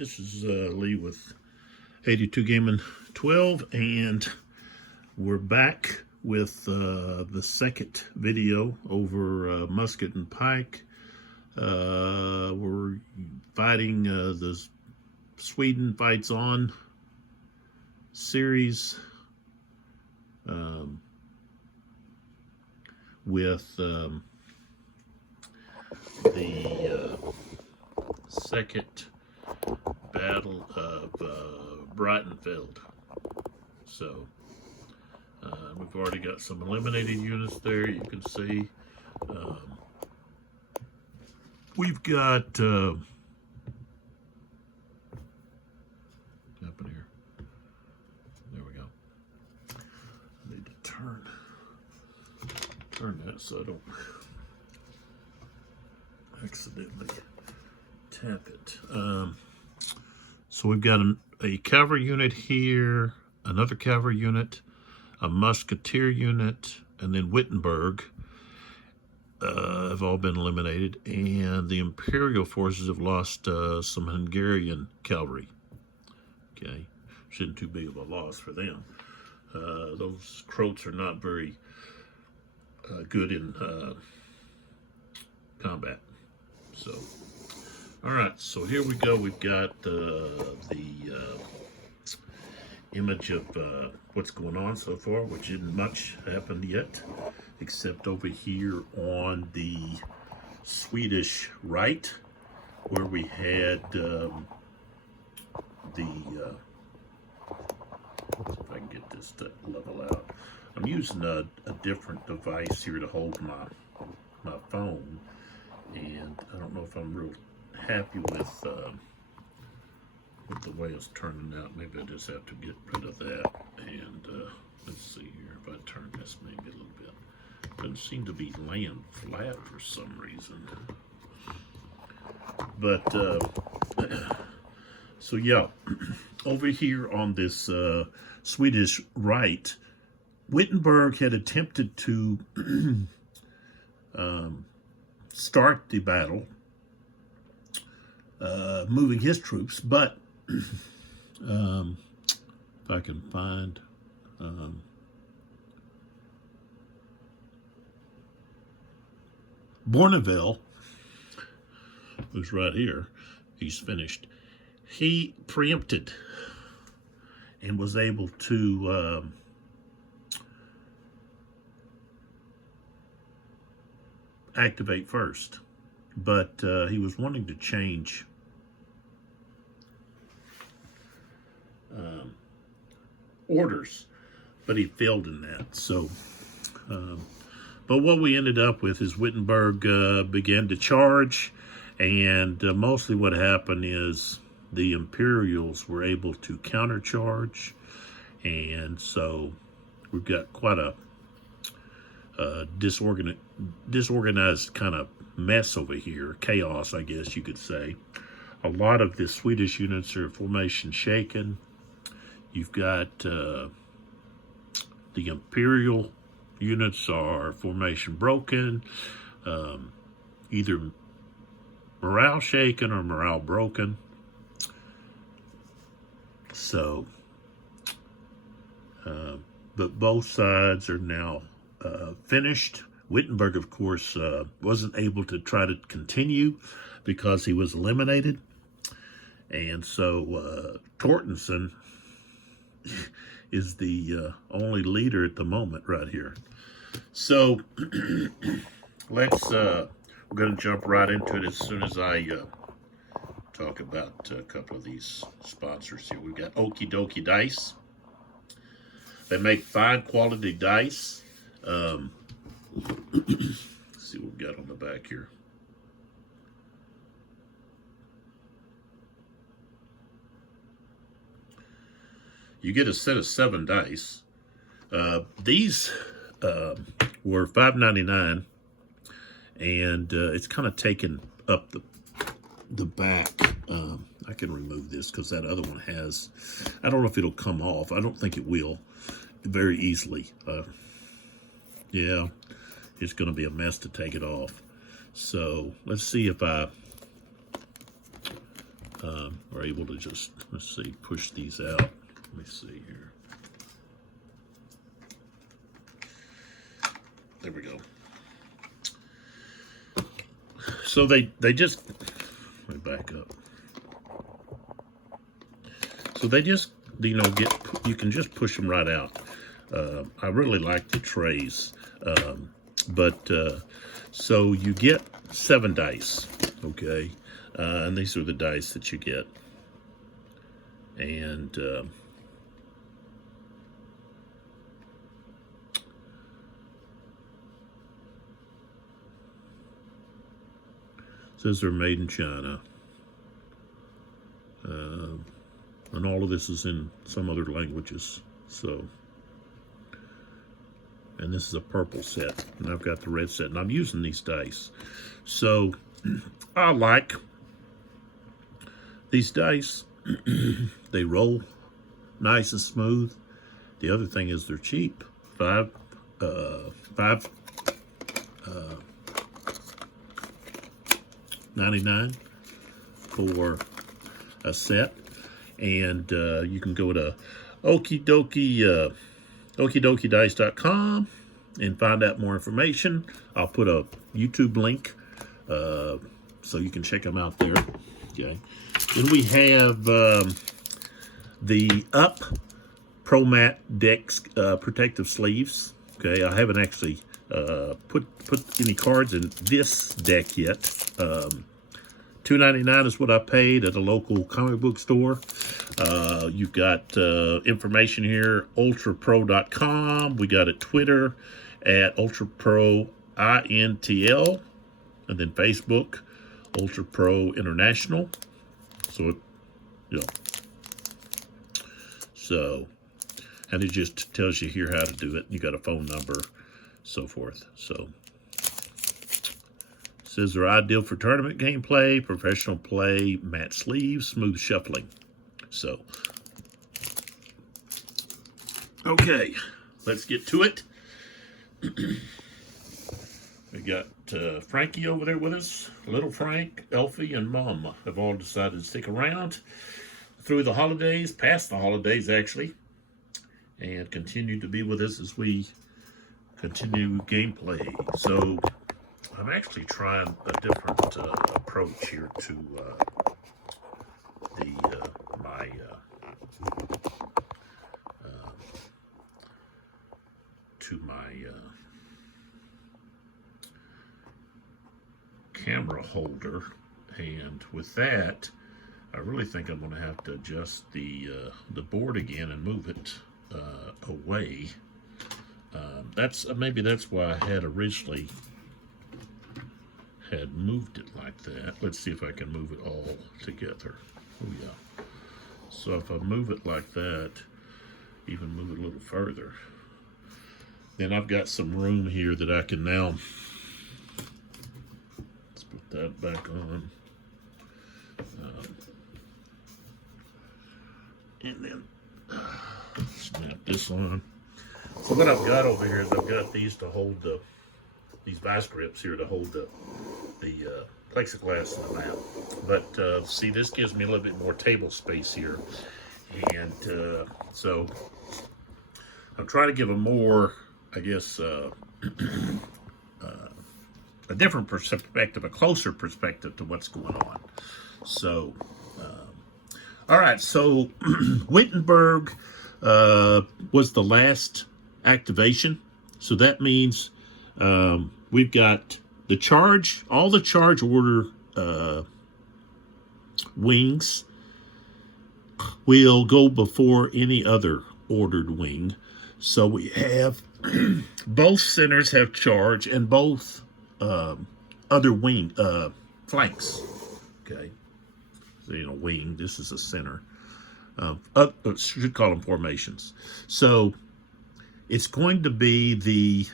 This is Lee with 82 Gaming 12, and we're back with the second video over Musket and Pike. We're fighting the Sweden Fights On series with the second battle of Breitenfeld. So we've already got some eliminated units there. You can see we've got happened here. There we go. I need to turn that so I don't accidentally tap it. So we've got a cavalry unit here, another cavalry unit, a musketeer unit, and then Wittenberg have all been eliminated, and the Imperial forces have lost some Hungarian cavalry. Okay, shouldn't too big of a loss for them. Those Croats are not very good in combat. So, all right, so here we go. We've got the image of what's going on so far, which isn't much happened yet, except over here on the Swedish right, where we had see if I can get this to level out. I'm using a different device here to hold my phone, and I don't know if I'm real happy with the way it's turning out. Maybe I just have to get rid of that. And let's see here, if I turn this maybe a little bit. Doesn't seem to be laying flat for some reason. But so yeah, over here on this Swedish right, Wittenberg had attempted to start the battle, moving his troops, but if I can find Breitenfeld, who's right here, he's finished. He preempted and was able to activate first, but he was wanting to change orders, but he failed in that. So but what we ended up with is Wittenberg began to charge, and mostly what happened is the Imperials were able to countercharge, and so we've got quite a disorganized kind of mess over here, chaos, I guess you could say. A lot of the Swedish units are formation shaken. You've got the Imperial units are formation broken, either morale shaken or morale broken. So, but both sides are now finished. Wittenberg, of course, wasn't able to try to continue because he was eliminated. And so Tortenson is the only leader at the moment right here. So let's, we're going to jump right into it as soon as I talk about a couple of these sponsors here. We've got Okie Dokie Dice. They make fine quality dice. Let's see what we've got on the back here. You get a set of 7 dice. These were $5.99, and it's kind of taken up the back. I can remove this because that other one has, I don't know if it'll come off. I don't think it will very easily. Yeah, it's going to be a mess to take it off. So let's see if I are able to just, let's see, push these out. Let me see here. There we go. So they just, let me back up. So they just, you know, you can just push them right out. I really like the trays. So you get 7 dice, okay? And these are the dice that you get. And says they're made in China. And all of this is in some other languages. So, and this is a purple set, and I've got the red set, and I'm using these dice. So, I like these dice. They roll nice and smooth. The other thing is they're cheap. $5.99 for a set. And you can go to okidokidice.com and find out more information. I'll put a YouTube link so you can check them out there. Okay. Then we have the Up Pro Mat Dex protective sleeves. Okay, I haven't actually put any cards in this deck yet. $2.99 is what I paid at a local comic book store. You've got information here, ultrapro.com. We got at Twitter at ultraprointl, and then Facebook, ultrapro international. So, so, and it just tells you here how to do it. You got a phone number, so forth. So. Says they're ideal for tournament gameplay, professional play, matte sleeves, smooth shuffling. So, okay, let's get to it. We got Frankie over there with us. Little Frank, Elfie, and Mom have all decided to stick around through the holidays, past the holidays actually, and continue to be with us as we continue gameplay. So, I'm actually trying a different approach here to my camera holder, and with that, I really think I'm going to have to adjust the board again and move it away. Maybe that's why I had originally had moved it like that. Let's see if I can move it all together. Oh yeah. So if I move it like that, even move it a little further, then I've got some room here that I can now, let's put that back on. And then snap this on. So what I've got over here is I've got these to hold these vice grips here to hold the plexiglass in the map. But see, this gives me a little bit more table space here. And so I'm trying to give a more, I guess, a different perspective, a closer perspective to what's going on. So, all right, so Wittenberg was the last activation. So that means we've got the charge, all the charge order wings will go before any other ordered wing. So we have both centers have charge and both other wing flanks. Okay, so wing. This is a center. Should call them formations. So it's going to be the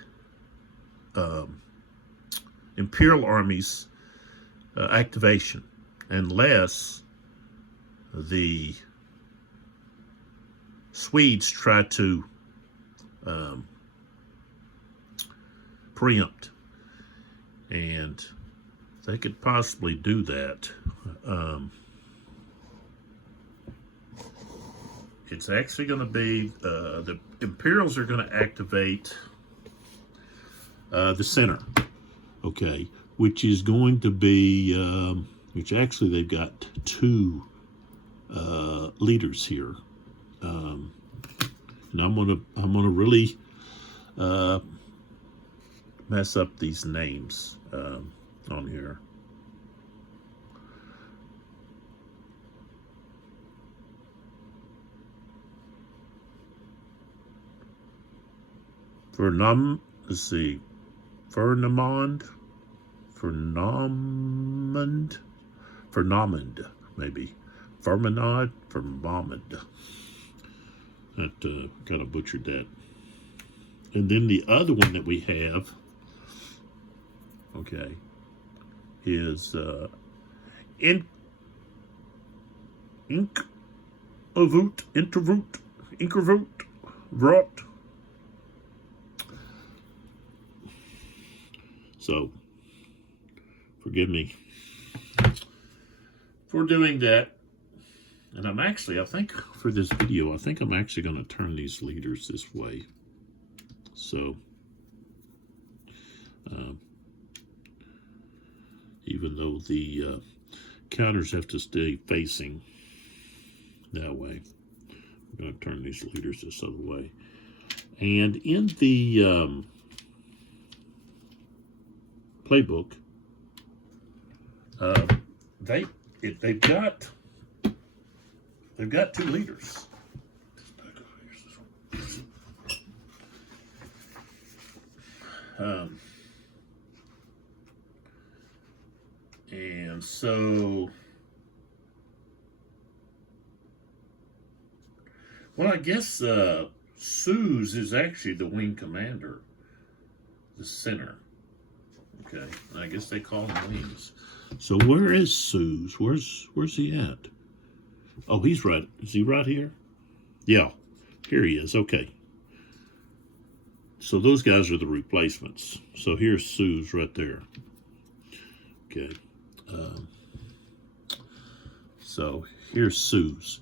Imperial Army's activation, unless the Swedes try to preempt, and they could possibly do that. it's actually going to be, the Imperials are going to activate the center, okay, which is going to be, which actually they've got two leaders here. And I'm gonna really mess up these names on here. Let's see, Fernamond, maybe. Fermanad, that kind of butchered that. And then the other one that we have, okay, is Inkervoot, Vrot. So, forgive me for doing that. And I'm actually, I think for this video, I think I'm actually going to turn these leaders this way. So, even though the counters have to stay facing that way, I'm going to turn these leaders this other way. And in the playbook, they've got two leaders. And so, well, I guess Suze is actually the wing commander, the center. Okay, I guess they call them wings. So where is Suze? Where's he at? Oh, he's right. Is he right here? Yeah, here he is. Okay. So those guys are the replacements. So here's Suze right there. Okay. So here's Suze.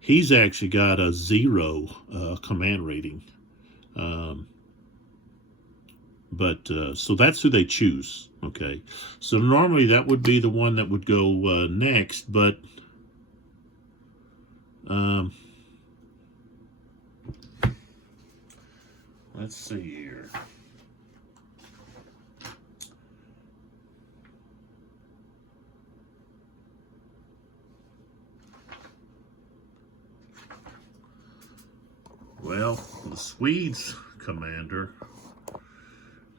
He's actually got a 0 command rating. So that's who they choose. Okay. So normally that would be the one that would go next, but let's see here. Well, the Swedes commander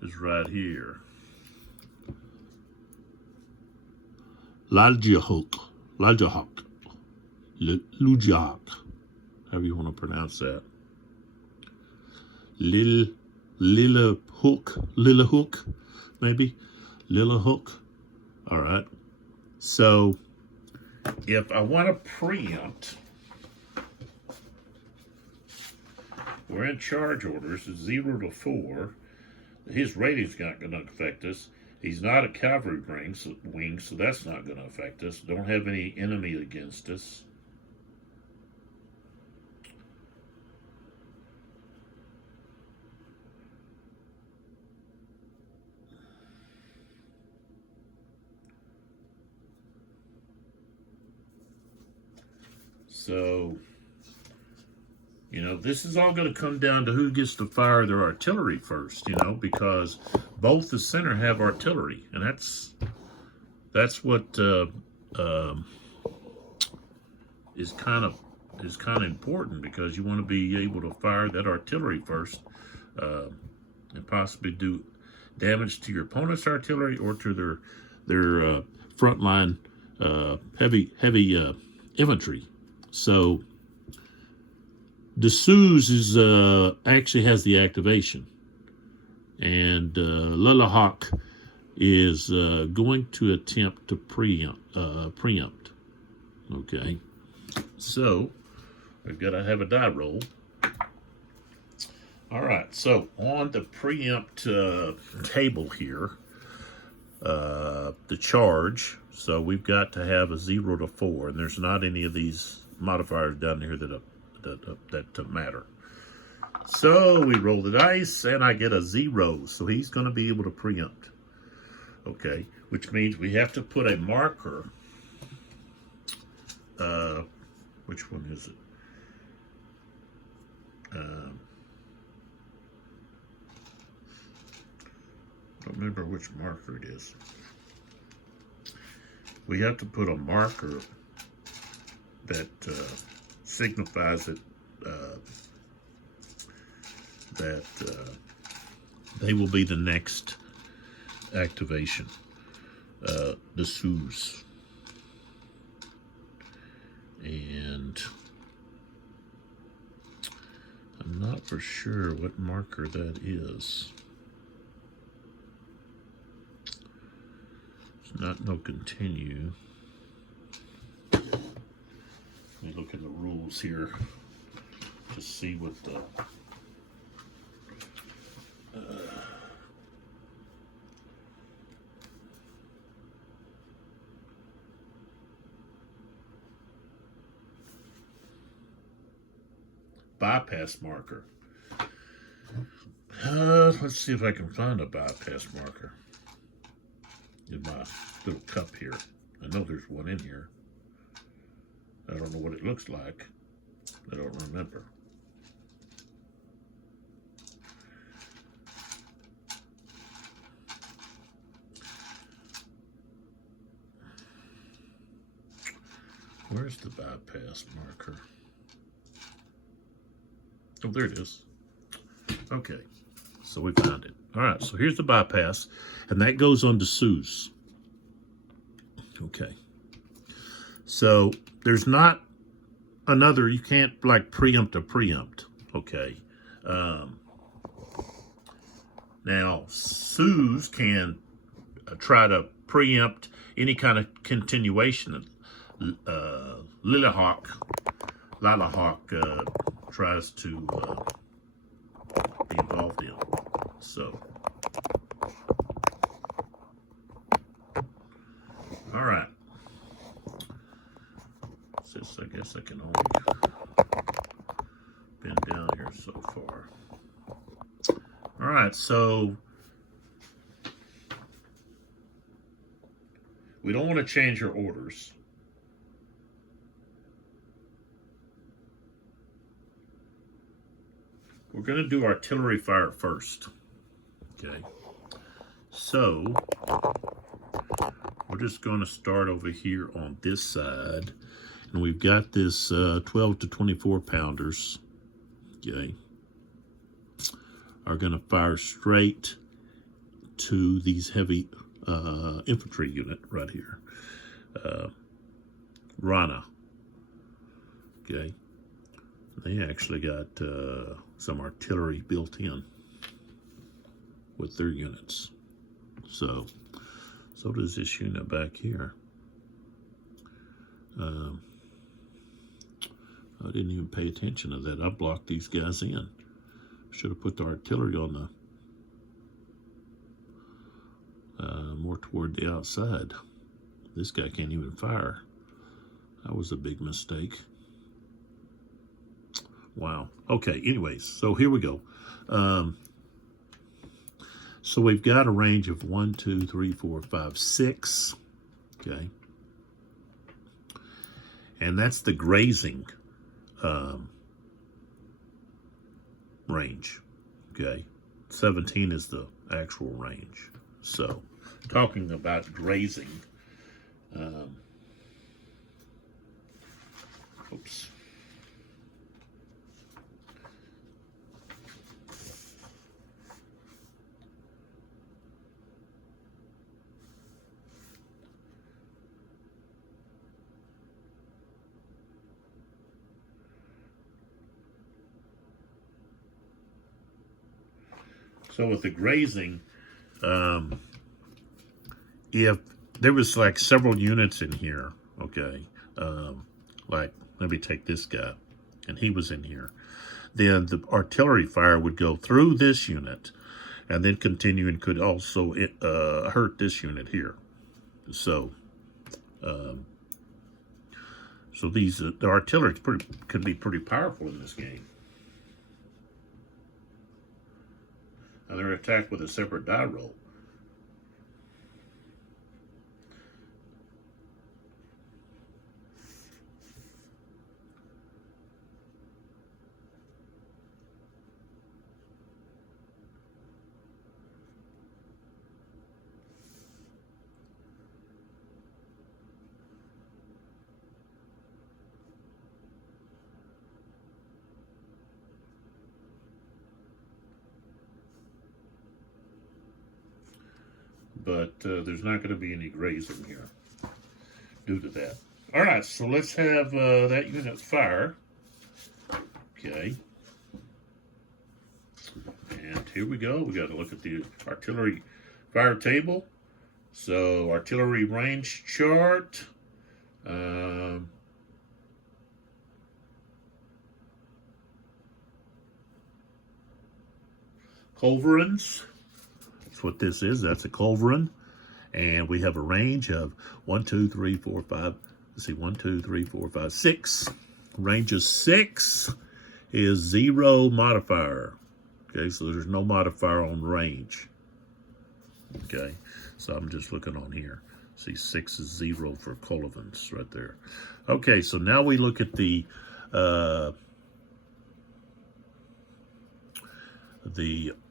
is right here. Lajahok, Lujak, however you want to pronounce that. Lilla Hook, maybe? Lilla Hook. All right. So, if I want to preempt, we're in charge orders, 0 to 4. His rating's not going to affect us. He's not a cavalry wing, so that's not going to affect us. Don't have any enemy against us. So, you know, this is all going to come down to who gets to fire their artillery first, you know, because both the center have artillery, and that's what is kind of important, because you want to be able to fire that artillery first, and possibly do damage to your opponent's artillery or to their frontline heavy infantry. So the Suze is actually has the activation, and Lillahawk is going to attempt to preempt. Okay, so we've got to have a die roll. All right, so on the preempt table here, the charge. So we've got to have a 0 to 4, and there's not any of these modifiers down here that that matter. So we roll the dice, and I get a 0. So he's going to be able to preempt. Okay, which means we have to put a marker. Which one is it? Don't remember which marker it is. We have to put a marker that signifies that they will be the next activation, the Sioux. And I'm not for sure what marker that is. It's not no continue. Let me look at the rules here to see what the bypass marker. Let's see if I can find a bypass marker in my little cup here. I know there's one in here. I don't know what it looks like. I don't remember. Where's the bypass marker? Oh, there it is. Okay, so we found it. All right, so here's the bypass, and that goes on to Sioux. Okay. So there's not another, you can't like preempt a preempt. Okay. Now, Sioux can try to preempt any kind of continuation. Lilahawk tries to be involved in. So, all right. Since I guess I can only been down here so far. All right, so we don't want to change our orders. We're going to do artillery fire first. Okay. So we're just going to start over here on this side. And we've got this 12 to 24 pounders. Okay. Are going to fire straight to these heavy infantry unit right here. Rana. Okay. They actually got some artillery built in with their units. So does this unit back here. I didn't even pay attention to that. I blocked these guys in. Should have put the artillery on the more toward the outside. This guy can't even fire. That was a big mistake. Wow. Okay, anyways, so here we go. So we've got a range of 1, 2, 3, 4, 5, 6. Okay. And that's the grazing range. Okay. 17 is the actual range. So, talking about grazing. Oops. So with the grazing, if there was like several units in here, okay, like let me take this guy, and he was in here, then the artillery fire would go through this unit and then continue and could also hurt this unit here. So So these the artillery could be pretty powerful in this game. And they're attacked with a separate die roll. But there's not going to be any grazing here due to that. All right, so let's have that unit fire. Okay. And here we go. We got to look at the artillery fire table. So artillery range chart. Culverins. That's what this is. That's a culverin. And we have a range of 1, 2, 3, 4, 5. Let's see, 1, 2, 3, 4, 5, 6. Range of 6 is 0 modifier. Okay, so there's no modifier on range. Okay, so I'm just looking on here. See, 6 is 0 for culverins right there. Okay, so now we look at the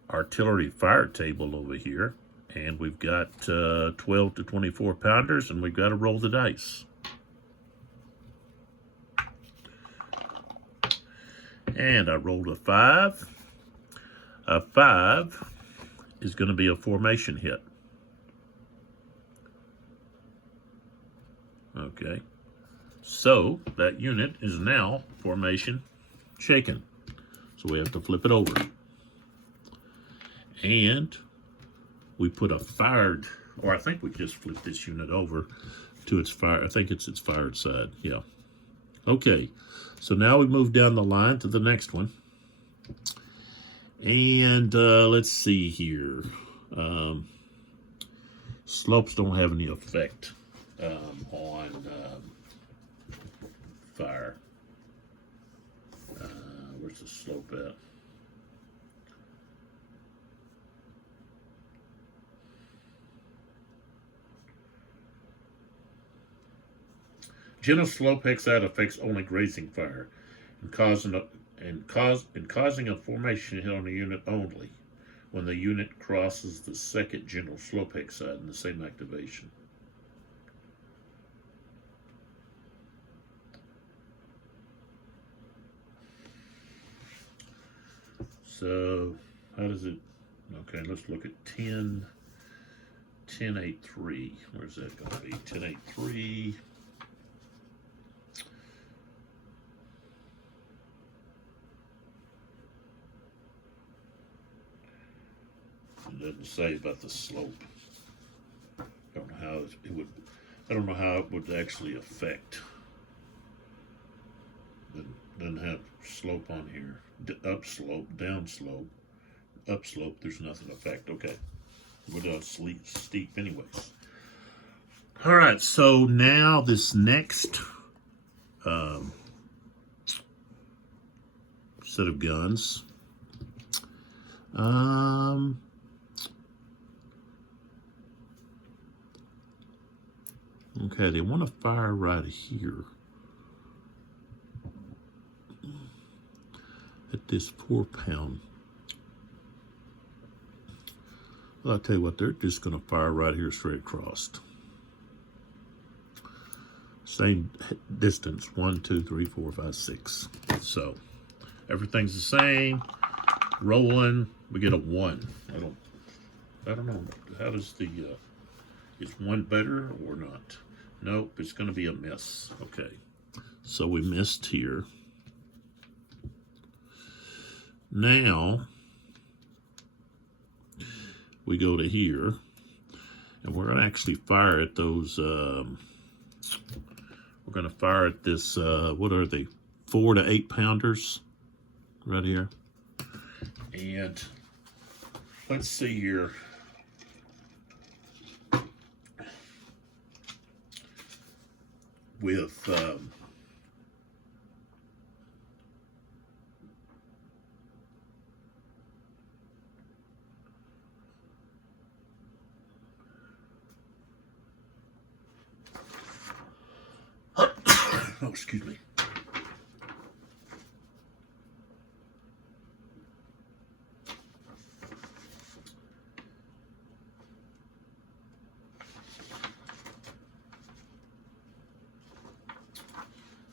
artillery fire table over here. And we've got 12 to 24 pounders, and we've got to roll the dice. And I rolled a 5. A 5 is going to be a formation hit. Okay. So that unit is now formation shaken. So we have to flip it over. And we put a fired, or I think we just flipped this unit over to its fire. I think it's its fired side. Yeah. Okay. So now we move down the line to the next one. And let's see here. Slopes don't have any effect on fire. Where's the slope at? Gentle slope hexite affects only grazing fire and causing a formation hit on the unit only when the unit crosses the second gentle slope hexite in the same activation. So how does it? Okay, let's look at 10.8.3. Where's that going to be? 10.8.3. It doesn't say about the slope. I don't know how it would. I don't know how it would actually affect. Doesn't have slope on here. Up slope, down slope, up slope. There's nothing effect. Okay, we're steep anyways. All right. So now this next set of guns. Okay, they want to fire right here at this 4-pound. Well, I'll tell you what, they're just going to fire right here straight across. Same distance, 1, 2, 3, 4, 5, 6. So everything's the same. Rolling, we get a 1. I don't know. How does the is 1 better or not? Nope, it's going to be a miss. Okay, so we missed here. Now we go to here, and we're going to actually fire at those. We're going to fire at this. What are they? 4 to 8 pounders, right here. And let's see here. With Oh, excuse me.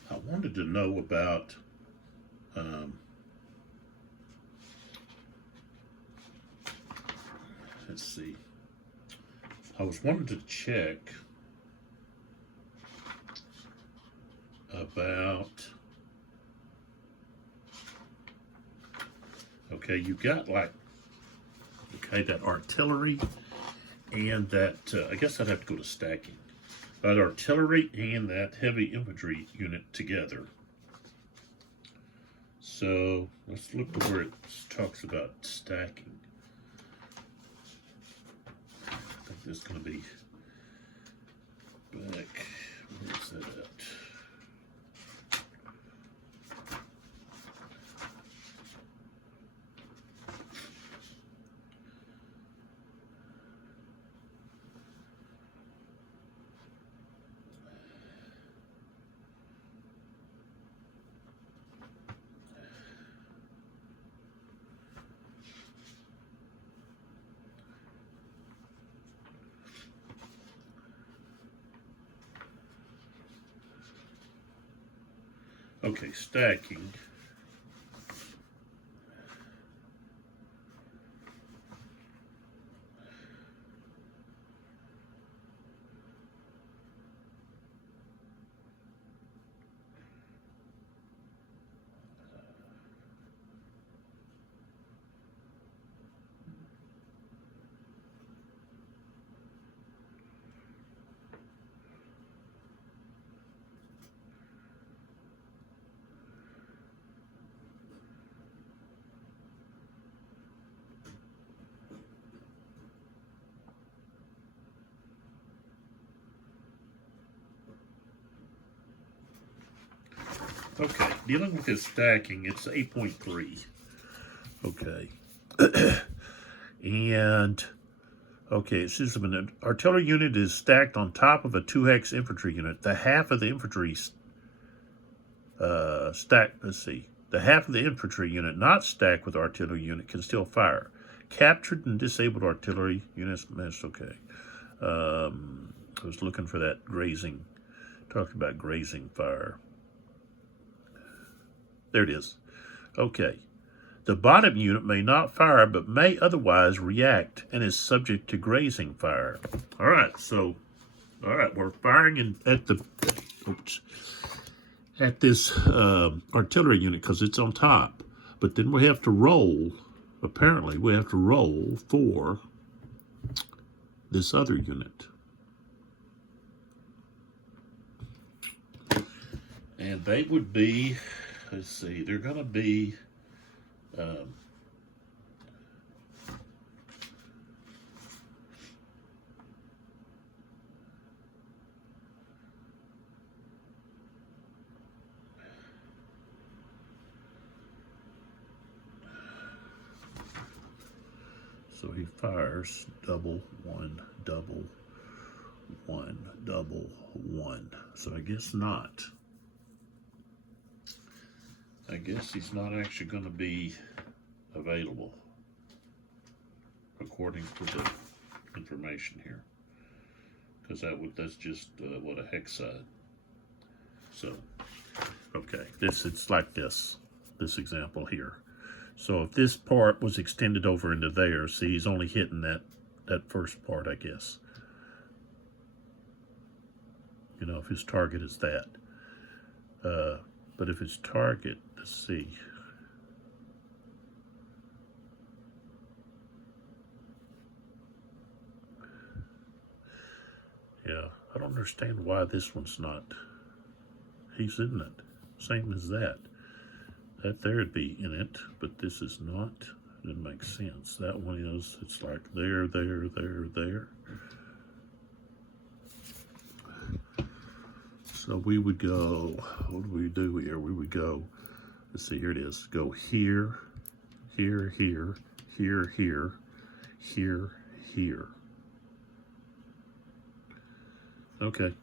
I wanted to know about let's see. I was wanting to check about, okay, you got like, okay, that artillery and that, I guess I'd have to go to stacking. That artillery and that heavy infantry unit together. So let's look at where it talks about stacking. I think this is going to be back, where is that at? Okay, stacking. Okay, dealing with this stacking, it's 8.3. Okay. And, okay, it says an artillery unit is stacked on top of a 2X infantry unit. The half of the infantry the half of the infantry unit not stacked with artillery unit can still fire. Captured and disabled artillery units missed. Okay. I was looking for that grazing. Talked about grazing fire. There it is. Okay. The bottom unit may not fire, but may otherwise react and is subject to grazing fire. All right. So, all right, we're firing at this artillery unit because it's on top. But then we have to roll. Apparently, we have to roll for this other unit. And they would be, let's see, they're going to be, so he fires double, one, double, one, double, one. So I guess not. I guess he's not actually going to be available according to the information here, because that's just what a hex side. So okay, it's like this example here. So if this part was extended over into there, see, he's only hitting that first part, I guess. You know, if his target is that. But if his target, let's see. Yeah, I don't understand why this one's not. He's in it. Same as that. That there would be in it, but this is not. It doesn't make sense. That one is, it's like there, there, there, there. So we would go, what do we do here? We would go, let's see, here it is. Go here, here, here, here, here, here, here. Okay.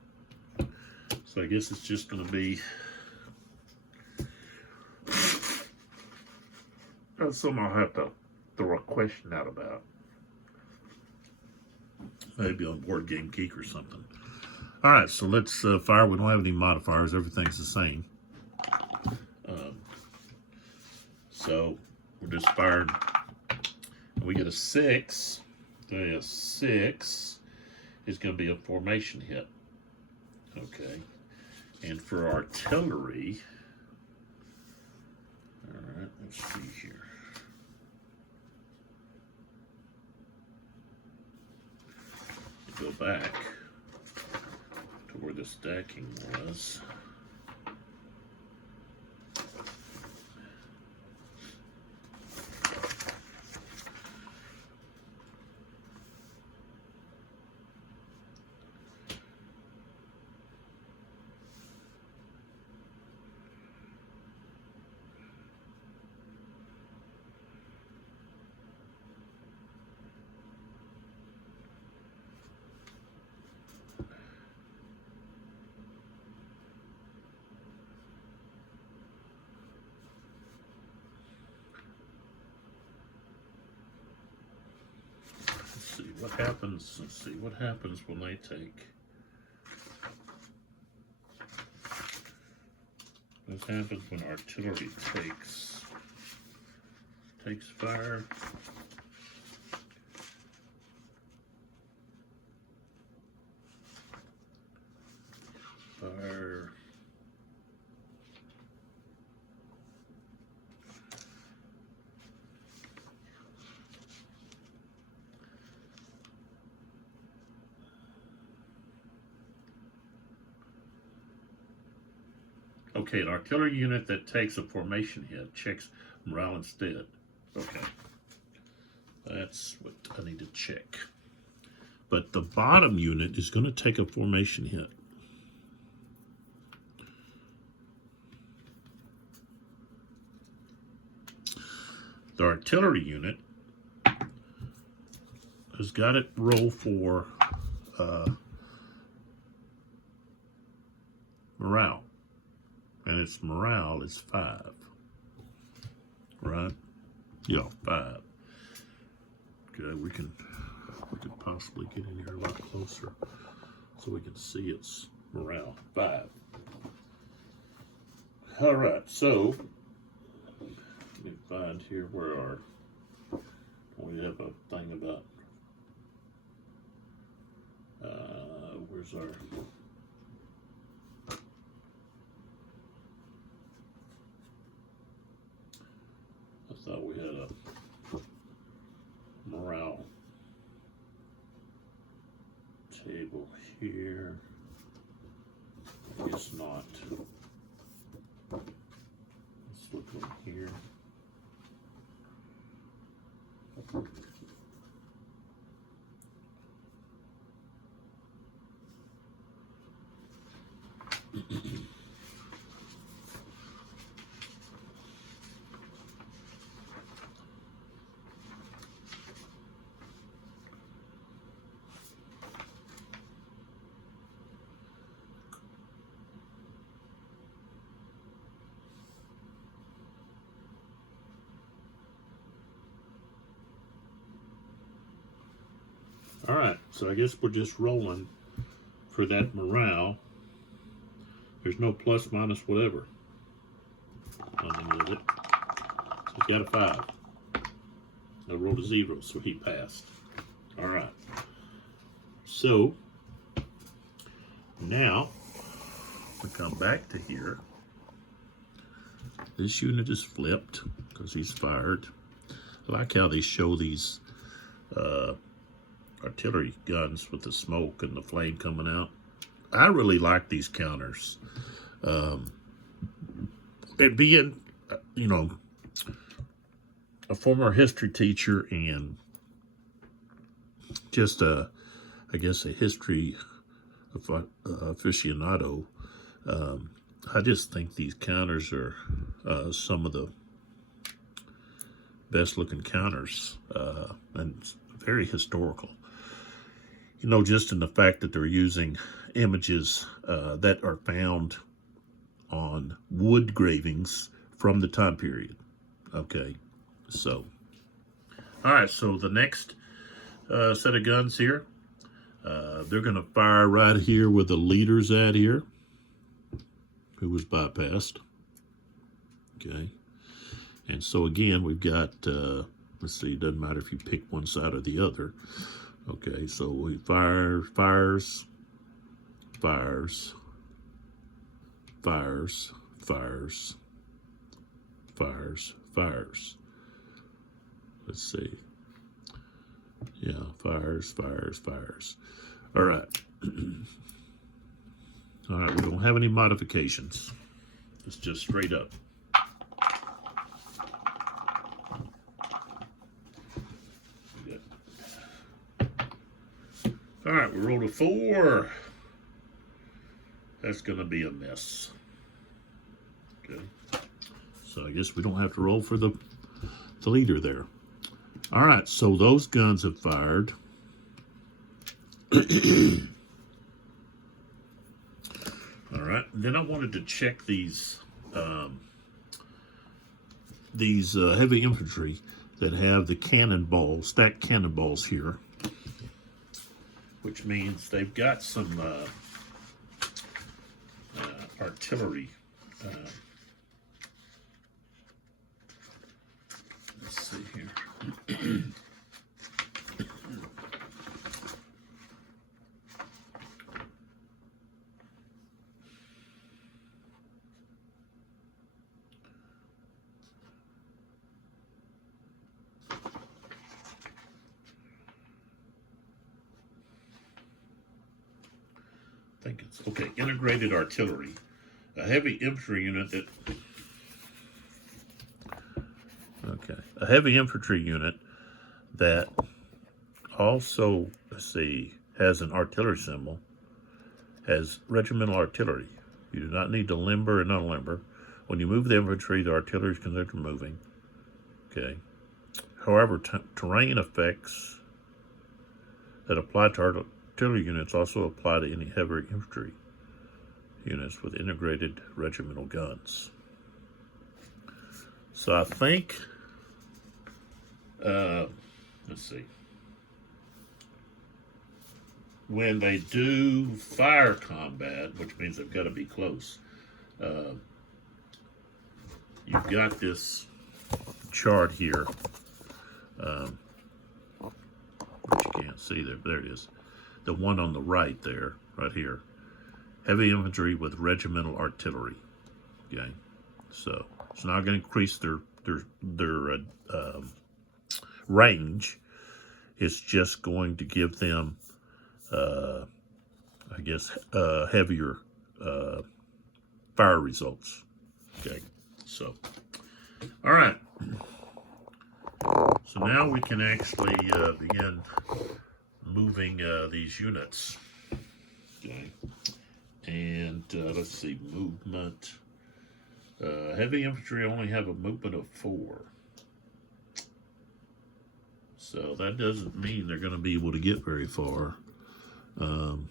So I guess it's just going to be that's something I'll have to throw a question out about. Maybe on Board Game Geek or something. All right, so let's fire. We don't have any modifiers. Everything's the same. So we're just fired. We get a 6. A 6 is going to be a formation hit. Okay. And for artillery, all right, let's see here. Go back to where the stacking was. What happens? Let's see what happens when they take. What happens when artillery takes fire? Fire. Okay, an artillery unit that takes a formation hit checks morale instead. Okay. That's what I need to check. But the bottom unit is going to take a formation hit. The artillery unit has got it roll for morale. And its morale is 5. Right? Yeah, 5. Okay, we can possibly get in here a lot closer so we can see its morale. 5. All right, so let me find here where we have a thing about where's our I thought we had a morale table here. I guess not. Let's look in here. All right, so I guess we're just rolling for that morale. There's no plus, minus, whatever on any of it. So he got a 5. I rolled a 0, so he passed. All right. So now we come back to here. This unit is flipped because he's fired. I like how they show these artillery guns with the smoke and the flame coming out. I really like these counters. And being, you know, a former history teacher and just I guess a history aficionado, I just think these counters are some of the best looking counters and very historical. just in the fact that they're using images that are found on wood gravings from the time period. Okay, so, all right, so the next set of guns here, they're going to fire right here where the leader's at here, who was bypassed. Okay, and so again, we've got, let's see, it doesn't matter if you pick one side or the other. Okay, so we fires, fires, fires, fires, fires, fires. Let's see. Yeah, fires. All right. All right, we don't have any modifications. It's just straight up. All right, we rolled a 4. That's going to be a mess. Okay. So I guess we don't have to roll for the leader there. All right, so those guns have fired. All right, and then I wanted to check these heavy infantry that have the cannonballs, stacked cannonballs here, which means they've got some artillery. Let's see here. I think it's okay. Integrated artillery, a heavy infantry unit that. Okay, a heavy infantry unit that also, let's see, has an artillery symbol, has regimental artillery. You do not need to limber and unlimber. When you move the infantry, the artillery is considered moving. Okay. However, terrain effects that apply to artillery units also apply to any heavy infantry units with integrated regimental guns. So I think, let's see, when they do fire combat, which means they've got to be close, you've got this chart here, which you can't see there. There it is. The one on the right there, right here. Heavy infantry with regimental artillery. Okay, so it's not going to increase their range. It's just going to give them, I guess, heavier fire results. Okay, so all right. So now we can actually begin moving these units. Okay, and let's see, movement. Heavy infantry only have a movement of 4. So that doesn't mean they're going to be able to get very far. You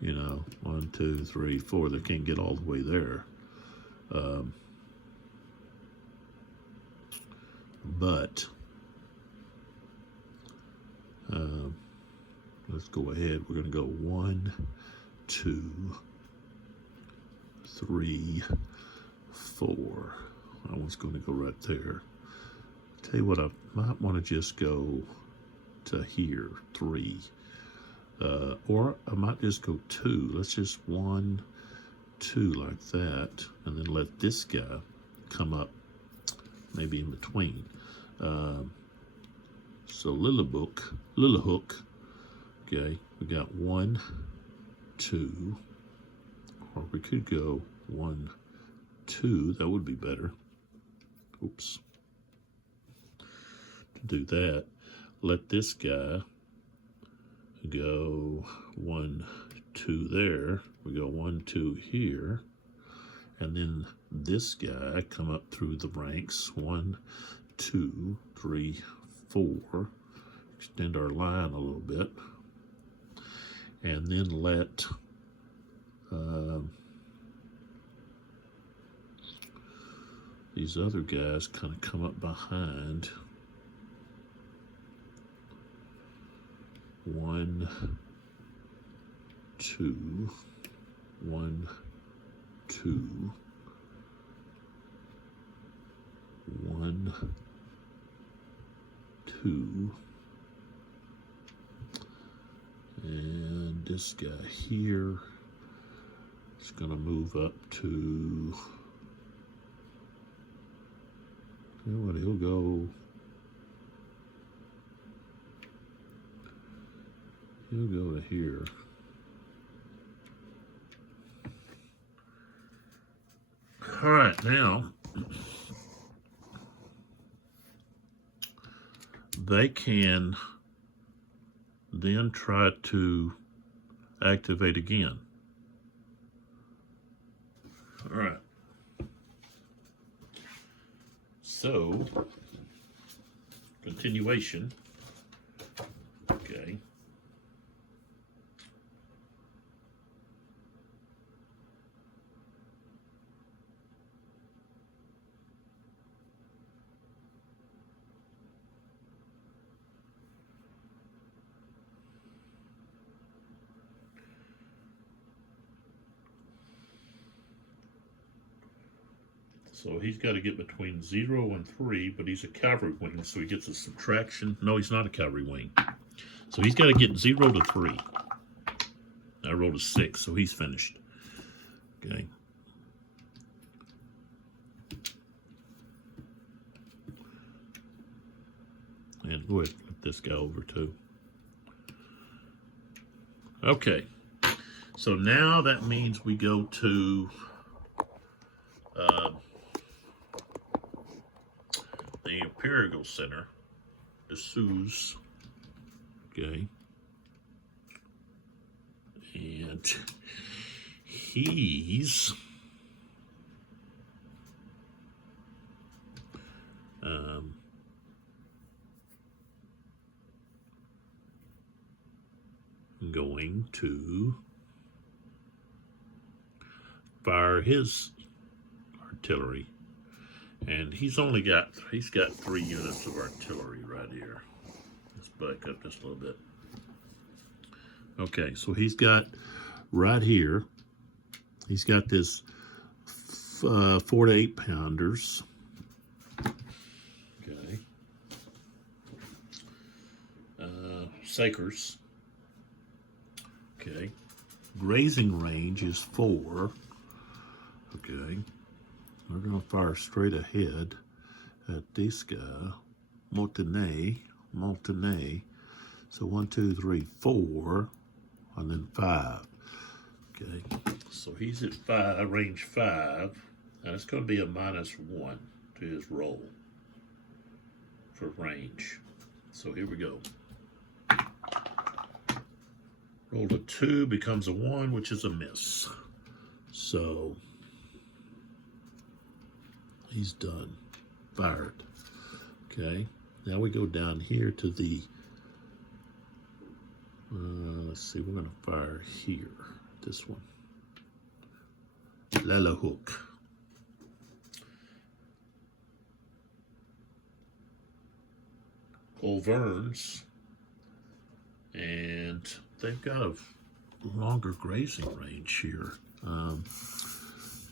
know, 1, 2, 3, 4. They can't get all the way there. But let's go ahead. We're going to go 1, 2, 3, 4. That one's going to go right there. Tell you what, I might want to just go to here, 3. Or I might just go 2. Let's just 1, 2 like that. And then let this guy come up maybe in between. So little hook. Okay, we got 1, 2. Or we could go 1, 2. That would be better. Oops. To do that, let this guy go 1, 2 there. We go 1, 2 here. And then this guy come up through the ranks. 1, 2, 3, 4. extend our line a little bit, and then let these other guys kind of come up behind. 1, 2, 1, 2, 1, 2, and this guy here is going to move up to, you know what, he'll go to here. All right, now they can then try to activate again. All right. So, continuation. Okay. So he's got to get between 0 and 3, but he's a cavalry wing, so he gets a subtraction. No, he's not a cavalry wing. So he's got to get 0 to 3. I rolled a 6, so he's finished. Okay. And go ahead, flip this guy over too. Okay. So now that means we go to the Imperial Center, the Sioux. Okay. And he's going to fire his artillery, and he's got 3 units of artillery right here. Let's back up just a little bit. Okay, so he's got right here, he's got this 4 to 8 pounders. Okay. Sakers. Okay. Grazing range is 4. Okay. We're going to fire straight ahead at this guy. Montenay. So 1, 2, 3, 4, and then 5. Okay. So he's at 5, range 5. And it's going to be a -1 to his roll for range. So here we go. Rolled a 2, becomes a 1, which is a miss. So he's done. Fired. Okay. Now we go down here to the, let's see, we're going to fire here. This one. Lalahook. Colverns. And they've got a longer grazing range here.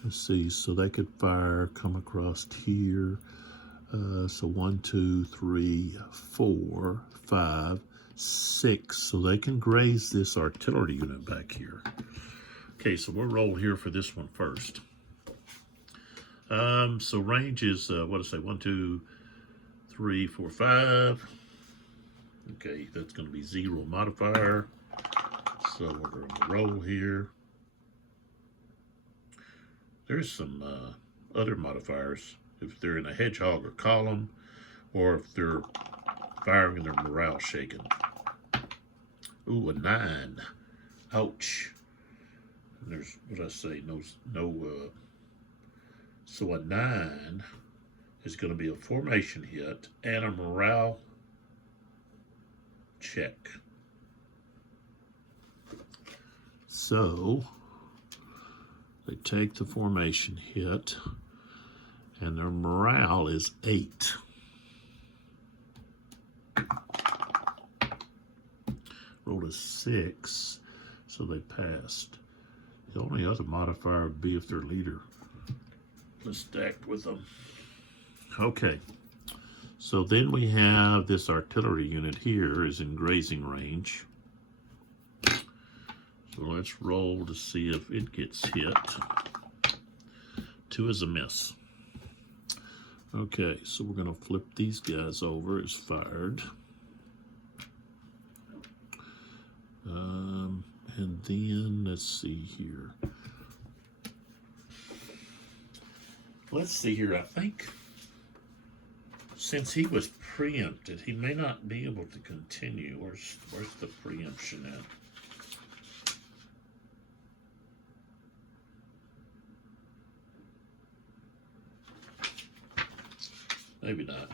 Let's see, so they could fire, come across here. So 1, 2, 3, 4, 5, 6. So they can graze this artillery unit back here. Okay, so we'll roll here for this one first. So range is, 1, 2, 3, 4, 5. Okay, that's going to be 0 modifier. So we're going to roll here. There's some other modifiers if they're in a hedgehog or column, or if they're firing and their morale shaken. Ooh, a 9. Ouch. And there's, what did I say? So a 9 is going to be a formation hit and a morale check. So they take the formation hit, and their morale is 8. Rolled a 6, so they passed. The only other modifier would be if their leader was stacked with them. Okay, so then we have this artillery unit here is in grazing range. So let's roll to see if it gets hit. 2 is a miss. Okay, so we're going to flip these guys over as fired. And then let's see here. Let's see here. I think since he was preempted, he may not be able to continue. Where's the preemption at? Maybe not.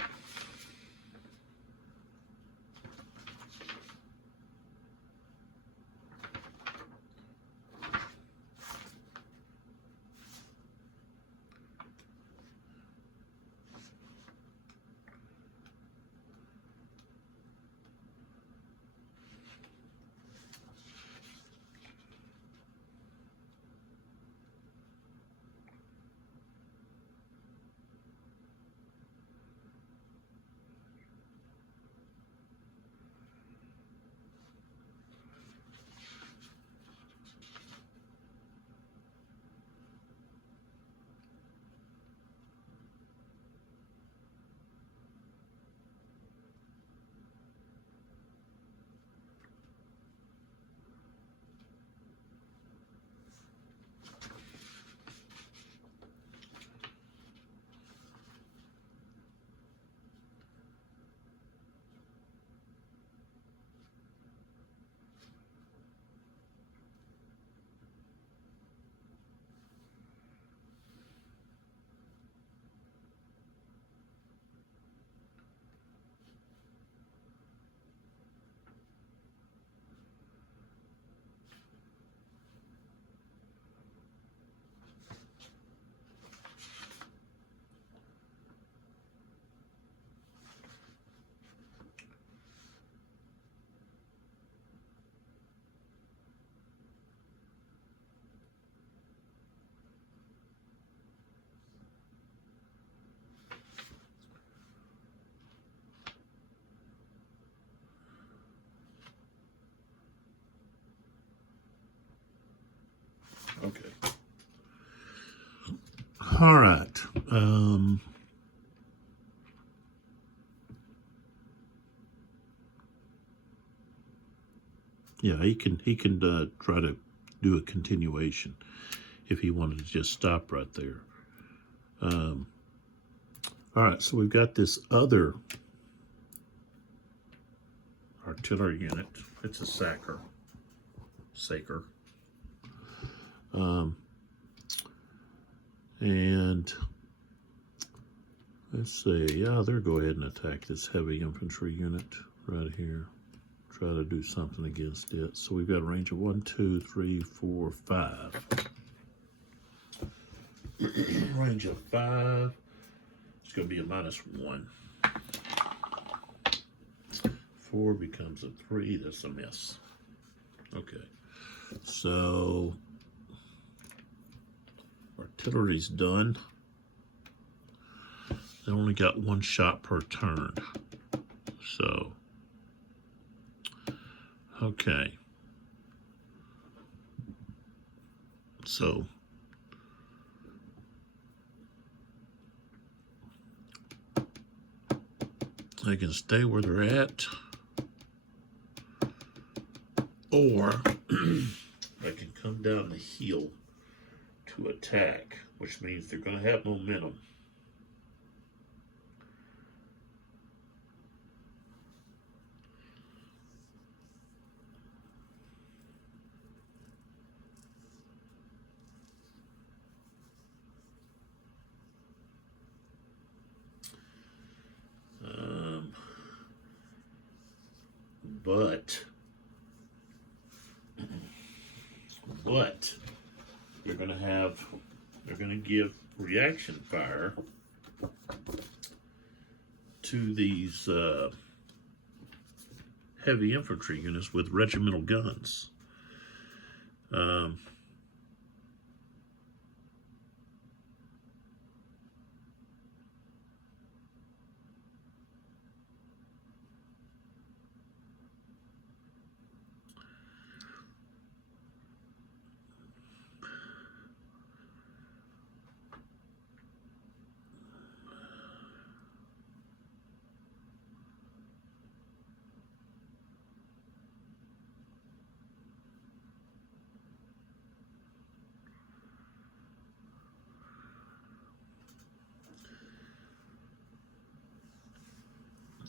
Okay. All right. Yeah, he can try to do a continuation if he wanted to just stop right there. All right, so we've got this other artillery unit. It's a Saker. And let's see, yeah, they'll go ahead and attack this heavy infantry unit right here. Try to do something against it. So we've got a range of 1, 2, 3, 4, 5. Range of 5. It's going to be a -1. 4 becomes a 3. That's a miss. Okay. So artillery's done. They only got 1 shot per turn. So, okay. So, they can stay where they're at, or they can come down the hill to attack, which means they're going to have momentum. But they're going to give reaction fire to these heavy infantry units with regimental guns.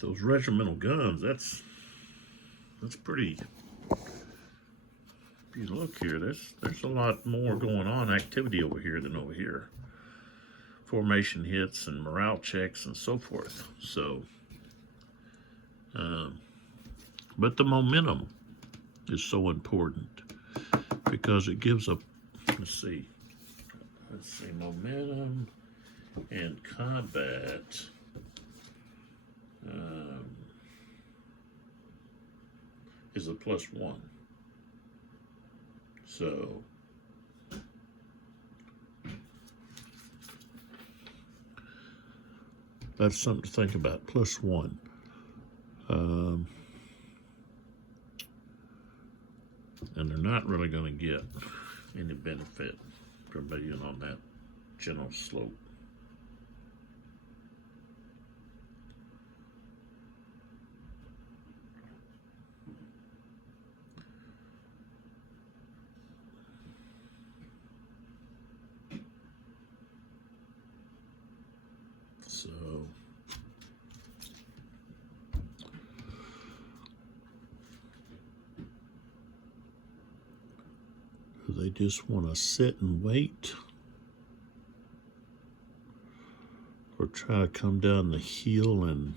Those regimental guns, that's pretty. If you look here, there's a lot more going on activity over here than over here. Formation hits and morale checks and so forth. So, but the momentum is so important because it gives a, let's see, momentum and combat. Is a +1. So that's something to think about. +1. And they're not really going to get any benefit from being on that general slope. So they just want to sit and wait or try to come down the hill and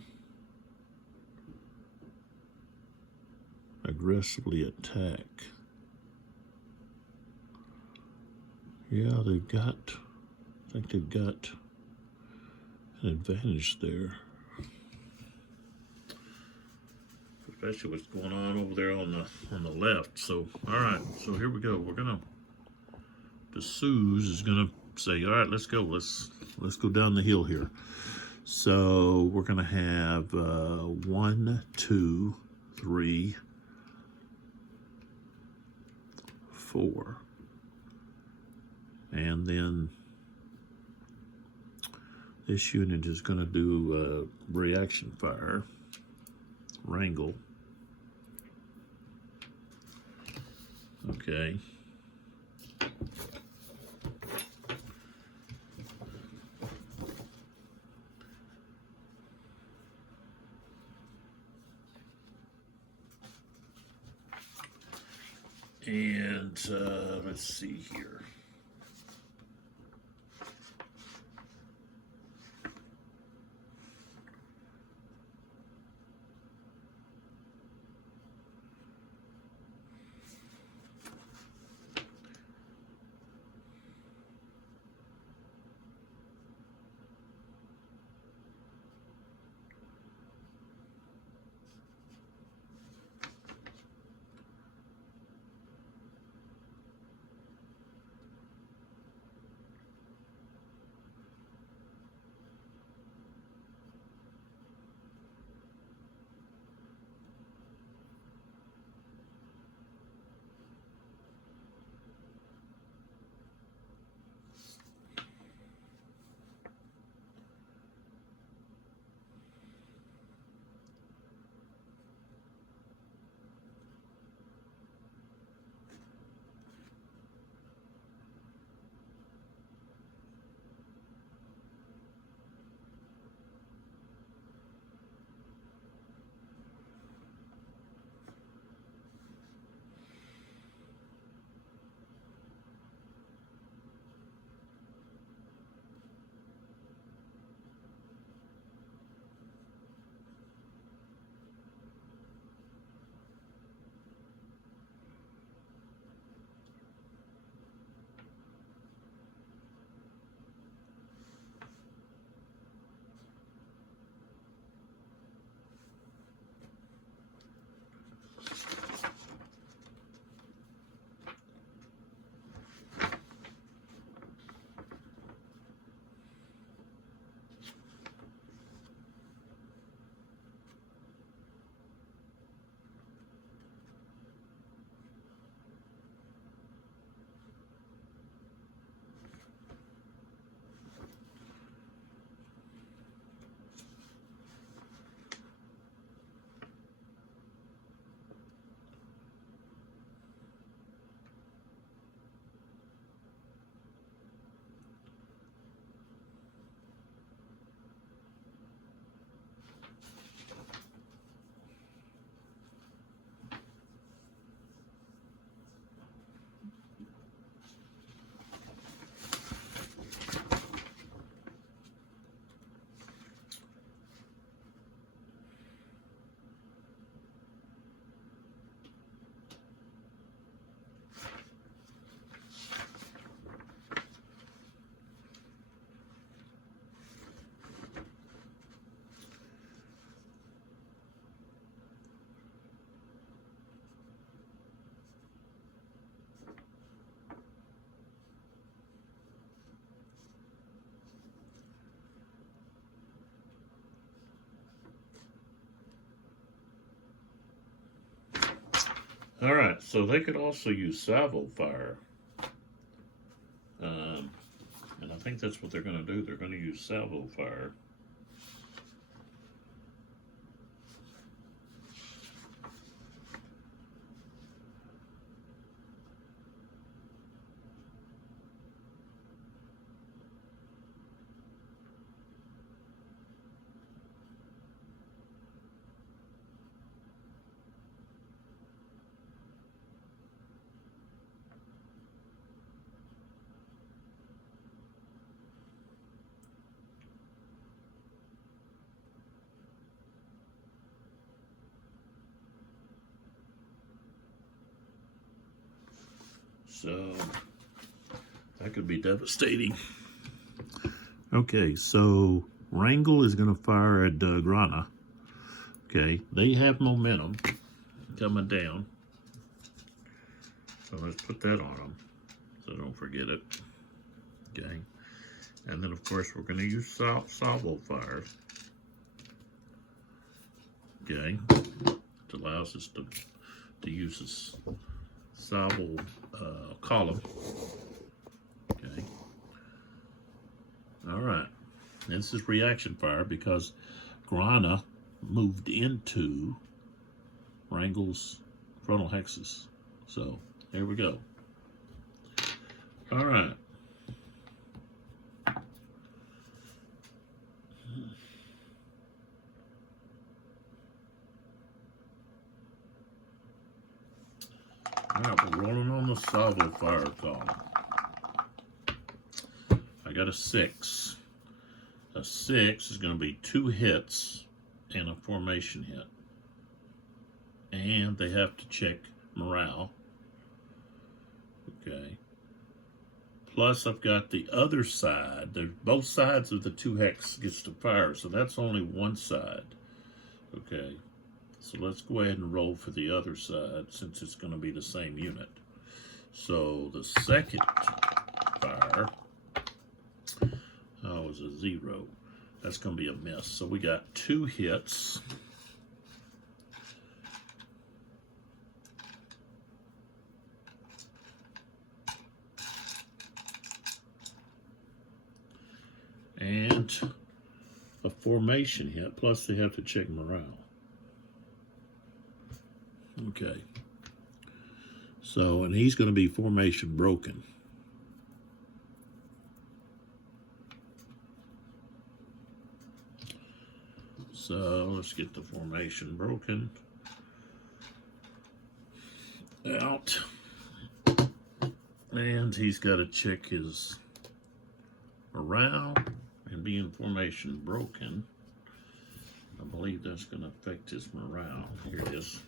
aggressively attack. Yeah, I think they've got an advantage there. Especially what's going on over there on the left. So, all right, so here we go. The Sioux is gonna say, all right, let's go. Let's go down the hill here. So we're gonna have 1, 2, 3, 4, and then this unit is going to do reaction fire, wrangle. Okay. And let's see here. All right, so they could also use salvo fire. Um, and I think that's what they're going to do. They're going to use salvo fire. So that could be devastating. Okay, so Wrangel is going to fire at Grana. Okay, they have momentum coming down. So let's put that on them so don't forget it. Okay, and then of course we're going to use salvo fire. Okay, it allows us to use this salvo column. Okay, all right. This is reaction fire because Grana moved into Wrangel's frontal hexes. So there we go. All right. All right, we're rolling on the salvo fire column. I got a 6. A 6 is going to be 2 hits and a formation hit. And they have to check morale. Okay. Plus, I've got the other side. Both sides of the 2 hex gets to fire, so that's only one side. Okay. So let's go ahead and roll for the other side since it's going to be the same unit. So the second fire, is a 0. That's going to be a miss. So we got 2 hits. And a formation hit, plus they have to check morale. Okay. So, and he's going to be formation broken. So, let's get the formation broken out. And he's got to check his morale and be in formation broken. I believe that's going to affect his morale. Here it is.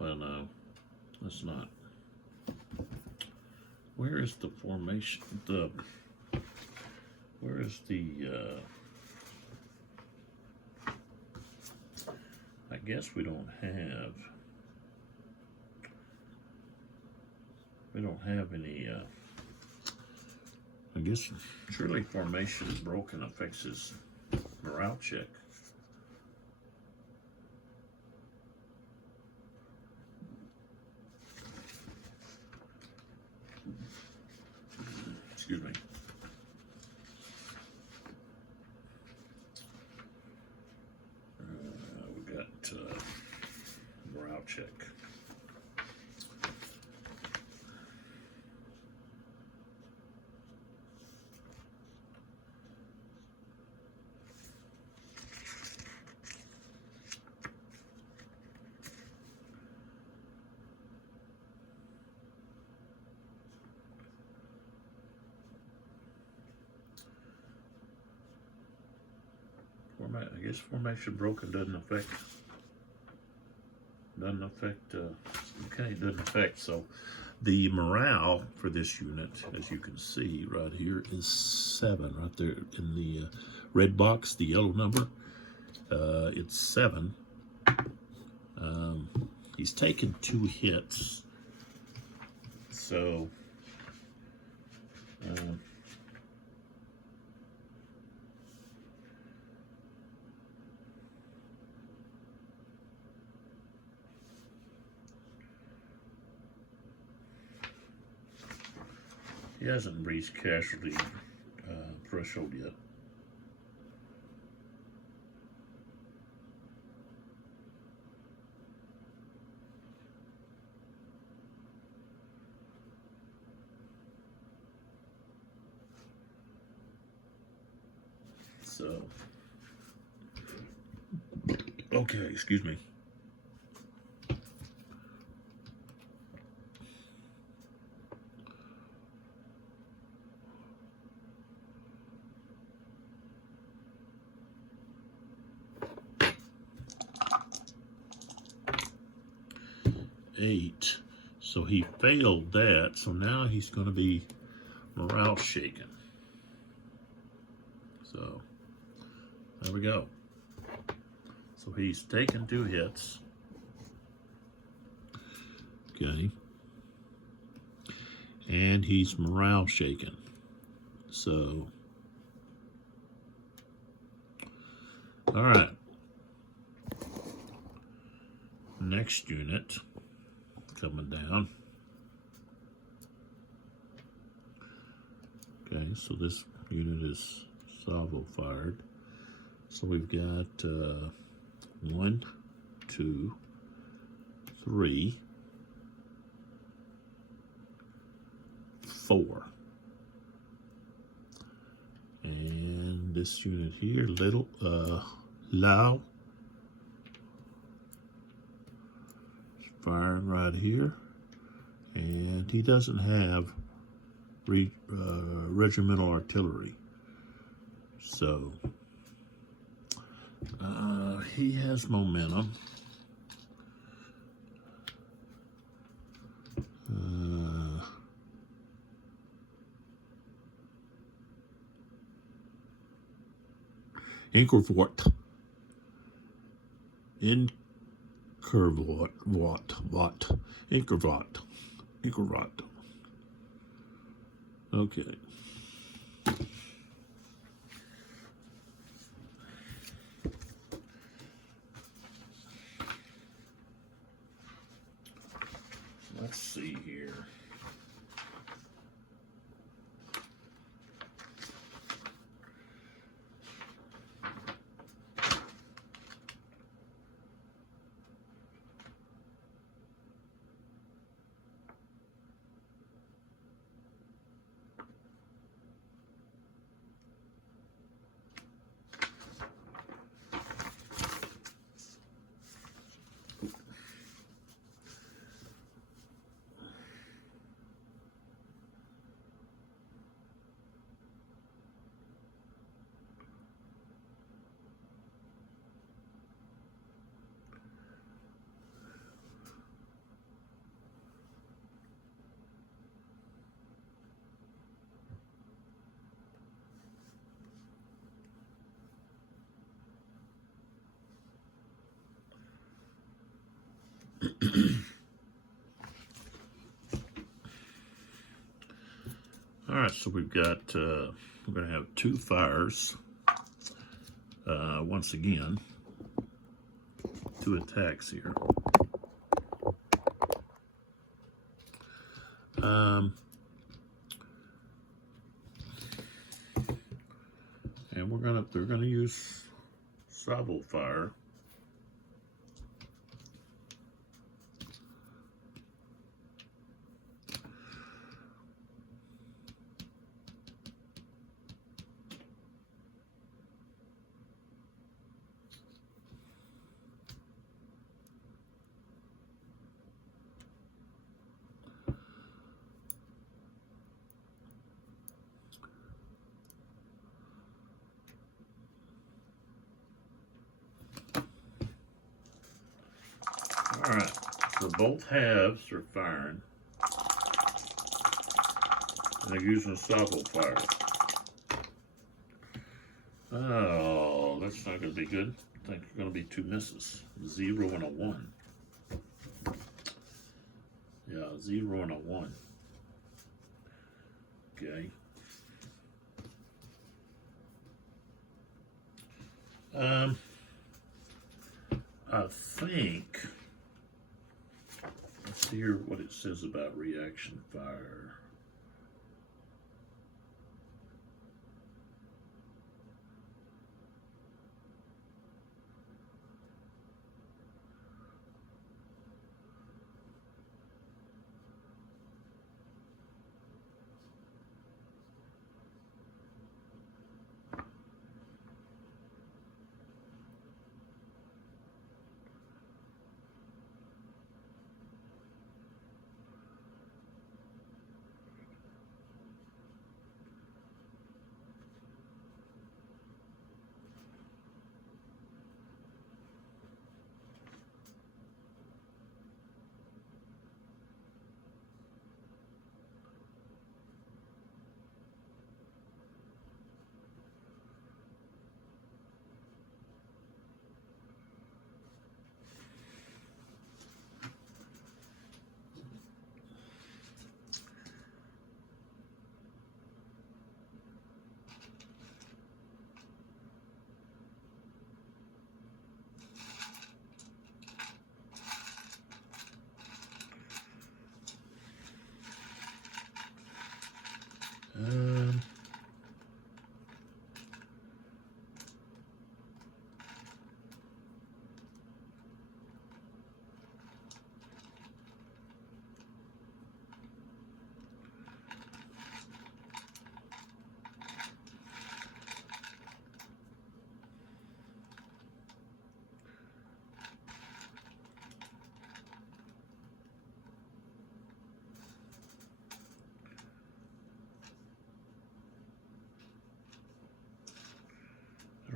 Well, no, that's not. Where is the formation? Where is the? I guess we don't have. We don't have any. I guess surely formation broken affects his morale check. Excuse me. We got morale check. I guess formation broken doesn't affect. Okay, it doesn't affect. So the morale for this unit, as you can see right here, is 7. Right there in the red box, the yellow number, it's 7. He's taken 2 hits. So hasn't reached casualty threshold yet. So, okay, excuse me. Eight. So he failed that. So now he's going to be morale shaken. So there we go. So he's taken 2 hits. Okay. And he's morale shaken. So, all right. Next unit coming down. Okay, so this unit is salvo fired. So we've got 1, 2, 3, 4. And this unit here, Lao, is firing right here. And he doesn't have regimental artillery. So he has momentum. Incurvort. Incurvort. Okay. Let's see here. All right, so we've got, we're going to have 2 fires. Once again, 2 attacks here. And they're gonna use salvo fire. All right, so both halves are firing, and they're using salvo fire. Oh, that's not going to be good. I think it's going to be 2 misses, 0 and a 1. Yeah, 0 and a 1. Okay. I think, let's see here what it says about reaction fire.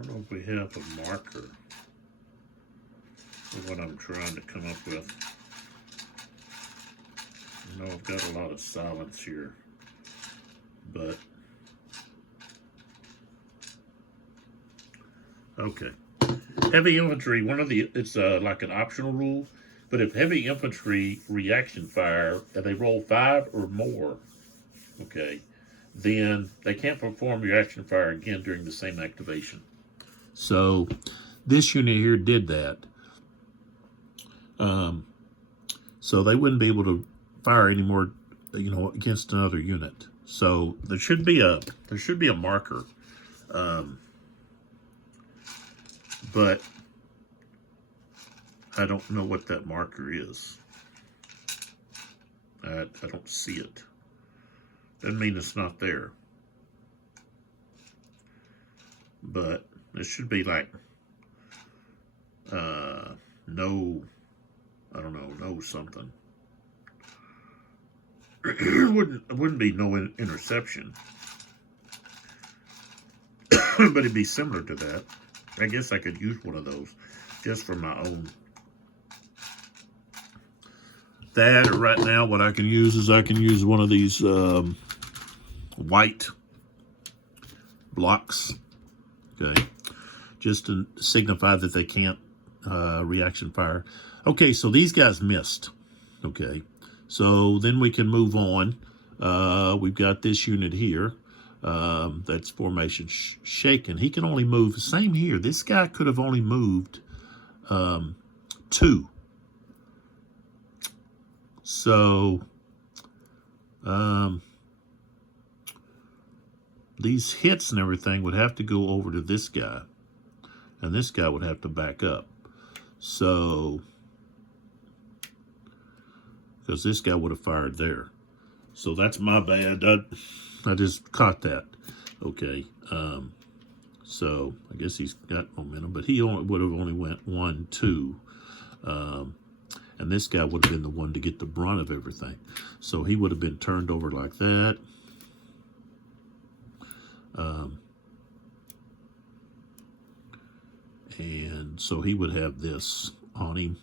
don't know if we have a marker for what I'm trying to come up with. I know I've got a lot of silence here, but okay. Heavy infantry, it's like an optional rule, but if heavy infantry reaction fire and they roll 5 or more, okay, then they can't perform reaction fire again during the same activation. So this unit here did that. So they wouldn't be able to fire anymore, against another unit. So there should be a marker, but I don't know what that marker is. I don't see it. Doesn't mean it's not there. But it should be like no, I don't know, no something. It wouldn't be no interception, but it'd be similar to that. I guess I could use one of those just for my own. That, or right now, what I can use is I can use one of these white blocks, okay, just to signify that they can't reaction fire. Okay, so these guys missed, okay. So then we can move on. We've got this unit here. That's formation shaken. He can only move, same here. This guy could have only moved 2. So these hits and everything would have to go over to this guy. And this guy would have to back up. So, because this guy would have fired there. So that's my bad. I just caught that. Okay. So I guess he's got momentum, but he would have only went 1, 2. And this guy would have been the one to get the brunt of everything. So he would have been turned over like that. And so he would have this on him.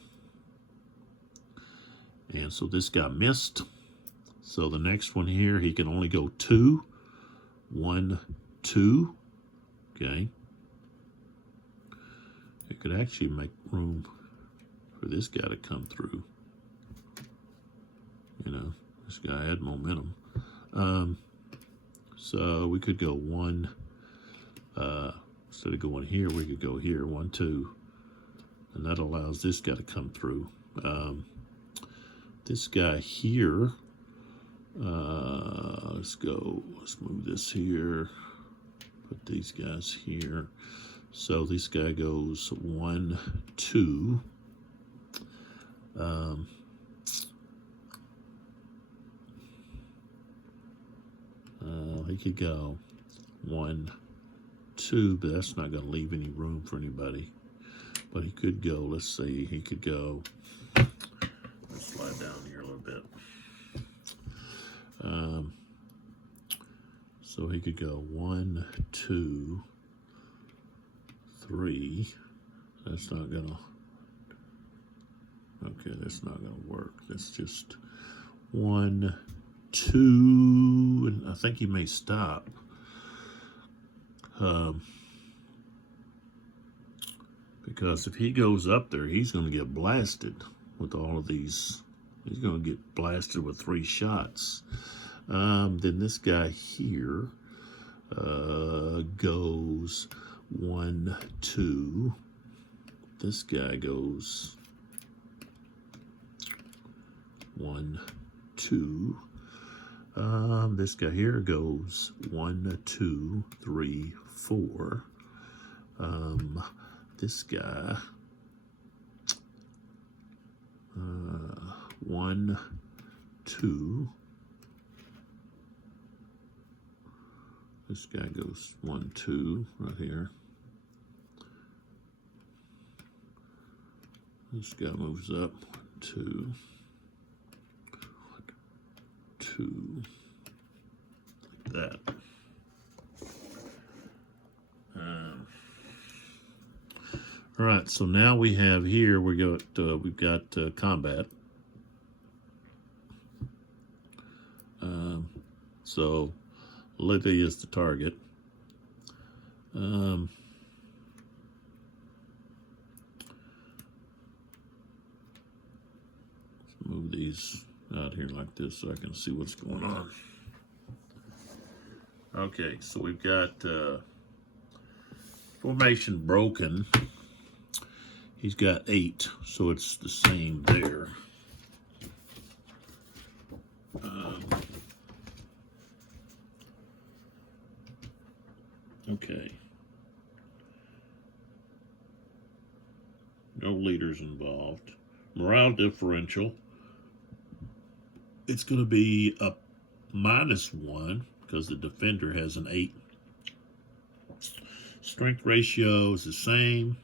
And so this guy missed. So the next one here, he can only go 2. 1, 2. Okay. It could actually make room for this guy to come through. This guy had momentum. So we could go 1, instead of going here, we could go here, 1, 2. And that allows this guy to come through. This guy here, let's move this here, put these guys here. So this guy goes 1, 2. He could go 1, 2, but that's not going to leave any room for anybody. But he could go, let's see, he could go, let's slide down here a little bit. So he could go 1, 2, 3. That's not going to, okay, that's not going to work. That's just 1, 2, and I think he may stop. Because if he goes up there, he's going to get blasted with all of these. He's going to get blasted with 3 shots. Then this guy here goes 1, 2. This guy goes 1, 2. This guy here goes 1, 2, 3, 4. This guy 1, 2. This guy goes 1, 2 right here. This guy moves up 2, 2, like that. All right, so now we have here, we've got combat. So Libby is the target. Let's move these out here like this so I can see what's going on. Okay, so we've got formation broken. He's got 8, so it's the same there. Okay. No leaders involved. Morale differential. It's going to be a -1 because the defender has an 8. Strength ratio is the same.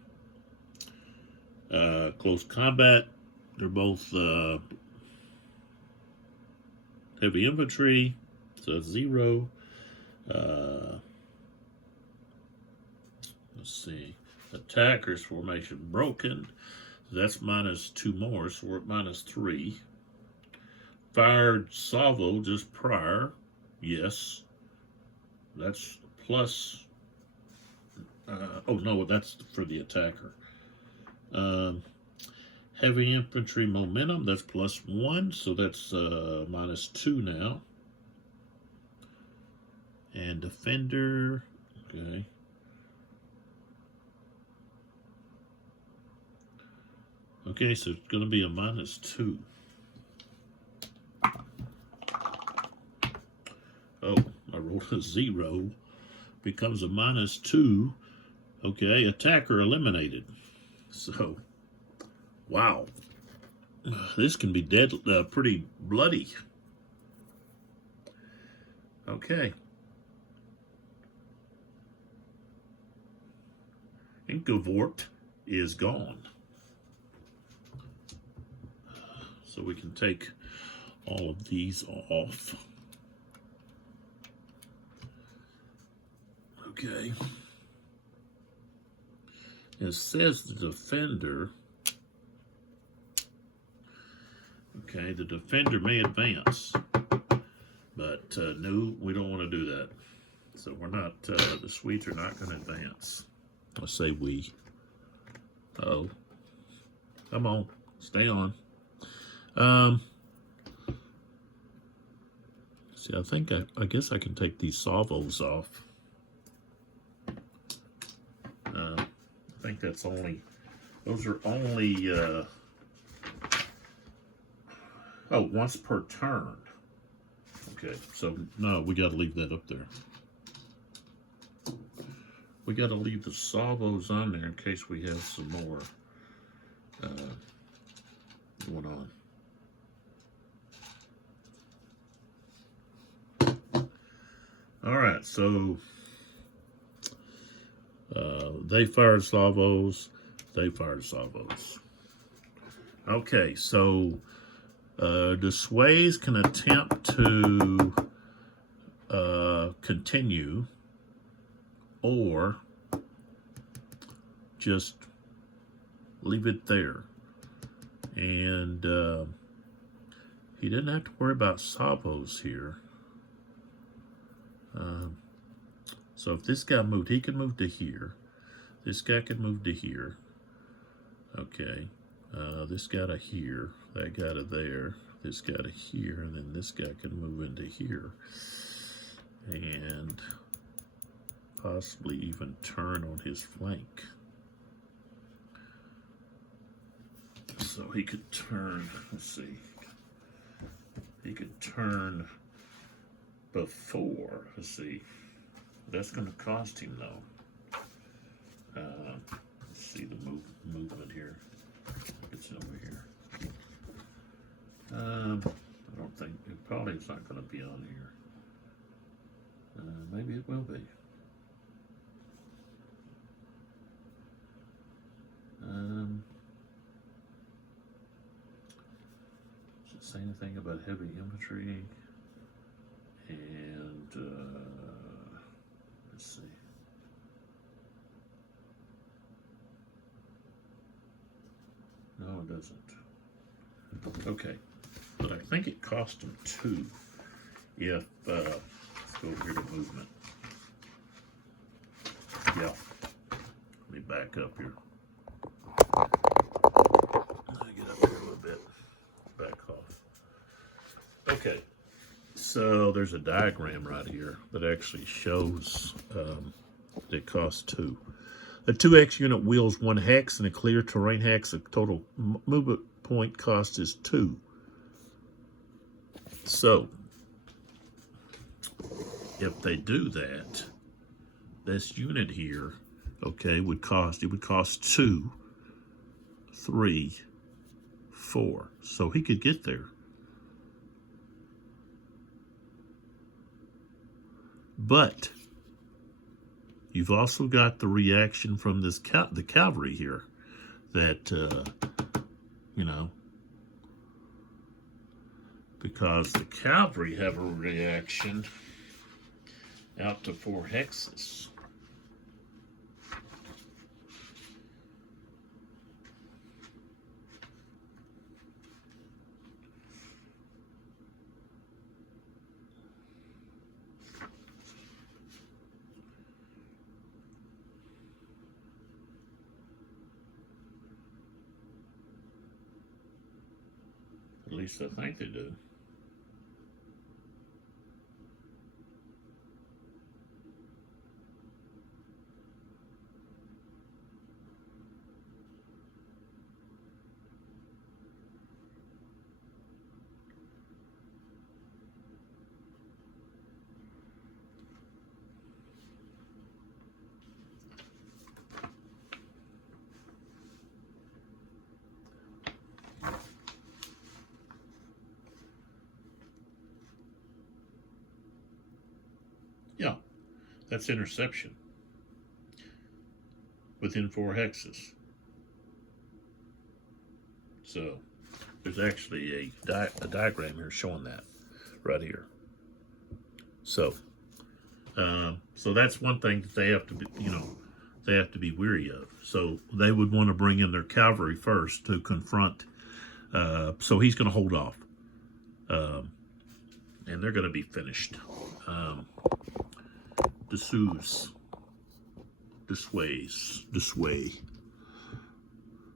Close combat. They're both heavy infantry. So 0. Let's see. Attackers formation broken. So that's -2 more, so we're at -3. Fired salvo just prior. Yes. That's plus. Oh no, that's for the attacker. Heavy infantry momentum, that's +1, so that's -2 now. And defender, okay. Okay, so it's going to be a -2. Oh, I rolled a 0. Becomes a -2. Okay, attacker eliminated. So, wow. This can be pretty bloody. Okay. Inkavort is gone. So we can take all of these off. Okay. It says the defender. Okay, the defender may advance. But no, we don't want to do that. So we're not, the Swedes are not going to advance. I say we. Oh. Come on. Stay on. See, I guess I can take these salvos off. I think that's only, those are only, once per turn. Okay, so no, we got to leave that up there. We got to leave the salvos on there in case we have some more going on. All right, so they fired salvos. They fired salvos. Okay, so the Sways can attempt to continue or just leave it there. And he didn't have to worry about salvos here. So if this guy moved, he could move to here. This guy could move to here. Okay. This guy to here. That guy to there. This guy to here. And then this guy can move into here. And possibly even turn on his flank. So he could turn, let's see. He could turn before, let's see. That's going to cost him though. Let's see the movement here. It's over here. I don't think, it probably is not going to be on here. Maybe it will be. Does it say anything about heavy infantry? And let's see. it doesn't. Okay, but I think it cost them 2 if, let's go over here to movement. Yeah, let me back up here. Let me get up here a little bit, back off. Okay, so there's a diagram right here that actually shows it costs 2. A 2X unit wheels 1 hex, and a clear terrain hex, the total movement point cost is 2. So, if they do that, this unit here, okay, would cost 2, 3, 4. So he could get there. But you've also got the reaction from this the cavalry here that, you know, because the cavalry have a reaction out to 4 hexes. At least I think they do. Yeah, that's interception within 4 hexes. So there's actually a diagram here showing that right here. So, so that's one thing that they have to be, you know, they have to be weary of. So they would want to bring in their cavalry first to confront. So he's going to hold off, and they're going to be finished. This way.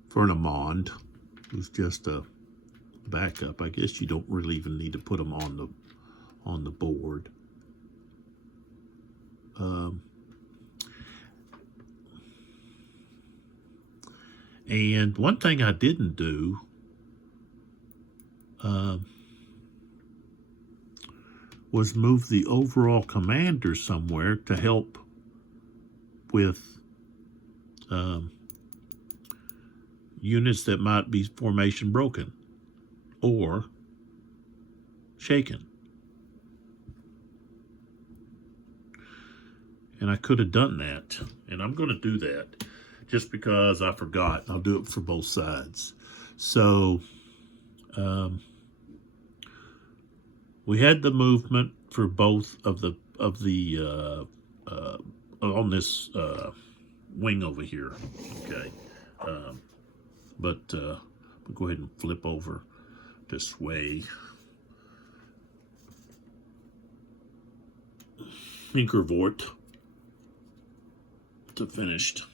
Fernamond, who's just a backup. I guess you don't really even need to put them on the board. And one thing I didn't do was move the overall commander somewhere to help with units that might be formation broken or shaken. And I could have done that, and I'm going to do that just because I forgot. I'll do it for both sides. So we had the movement for both of the on this wing over here. Okay, but we'll go ahead and flip over this way. Inkervort to finished.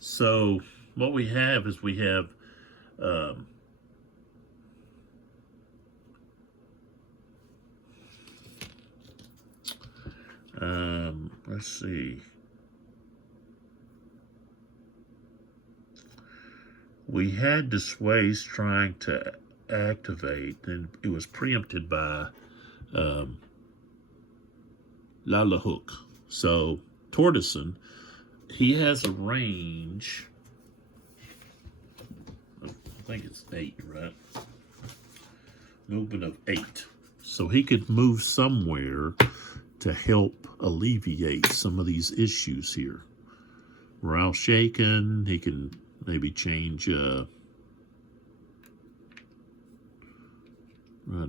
So what we have is we have let's see. We had the sways trying to activate, and it was preempted by Lalahook. So Tortoisen, he has a range of, I think it's 8, right? Movement of 8. So he could move somewhere to help alleviate some of these issues here. Morale shaken, he can maybe change right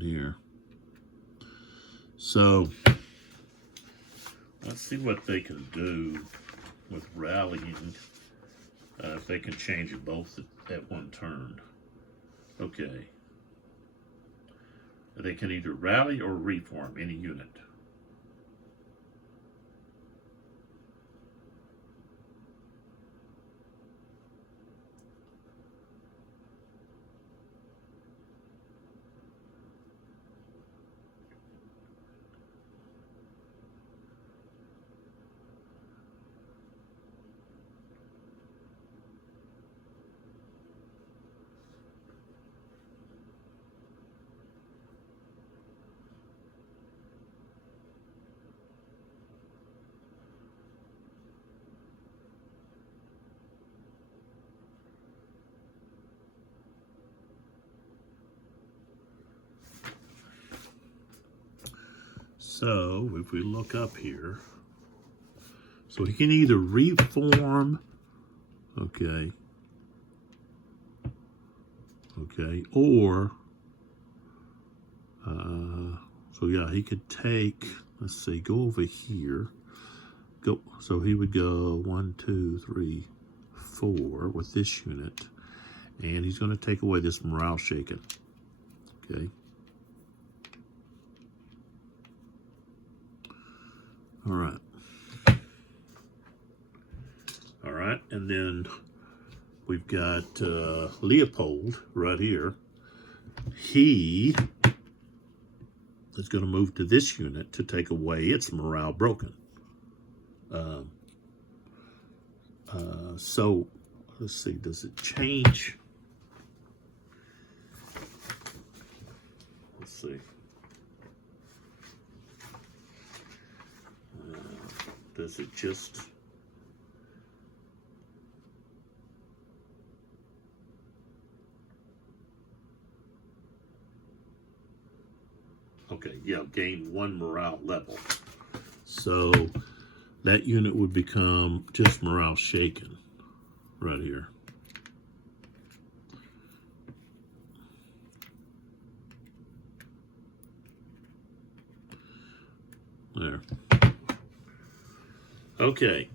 here. So let's see what they can do with rallying if they can change it both at one turn. Okay. They can either rally or reform any unit. So if we look up here, so he can either reform, okay, or, so yeah, he could take, let's see, go over here, go, so he would go 1, 2, 3, 4 with this unit, and he's going to take away this morale shaken, okay. All right. All right, and then we've got Leopold right here. He is going to move to this unit to take away its morale broken. So let's see, does it change? Let's see. Does it just... Okay, yeah, gain 1 morale level. So that unit would become just morale shaken right here. There. Okay.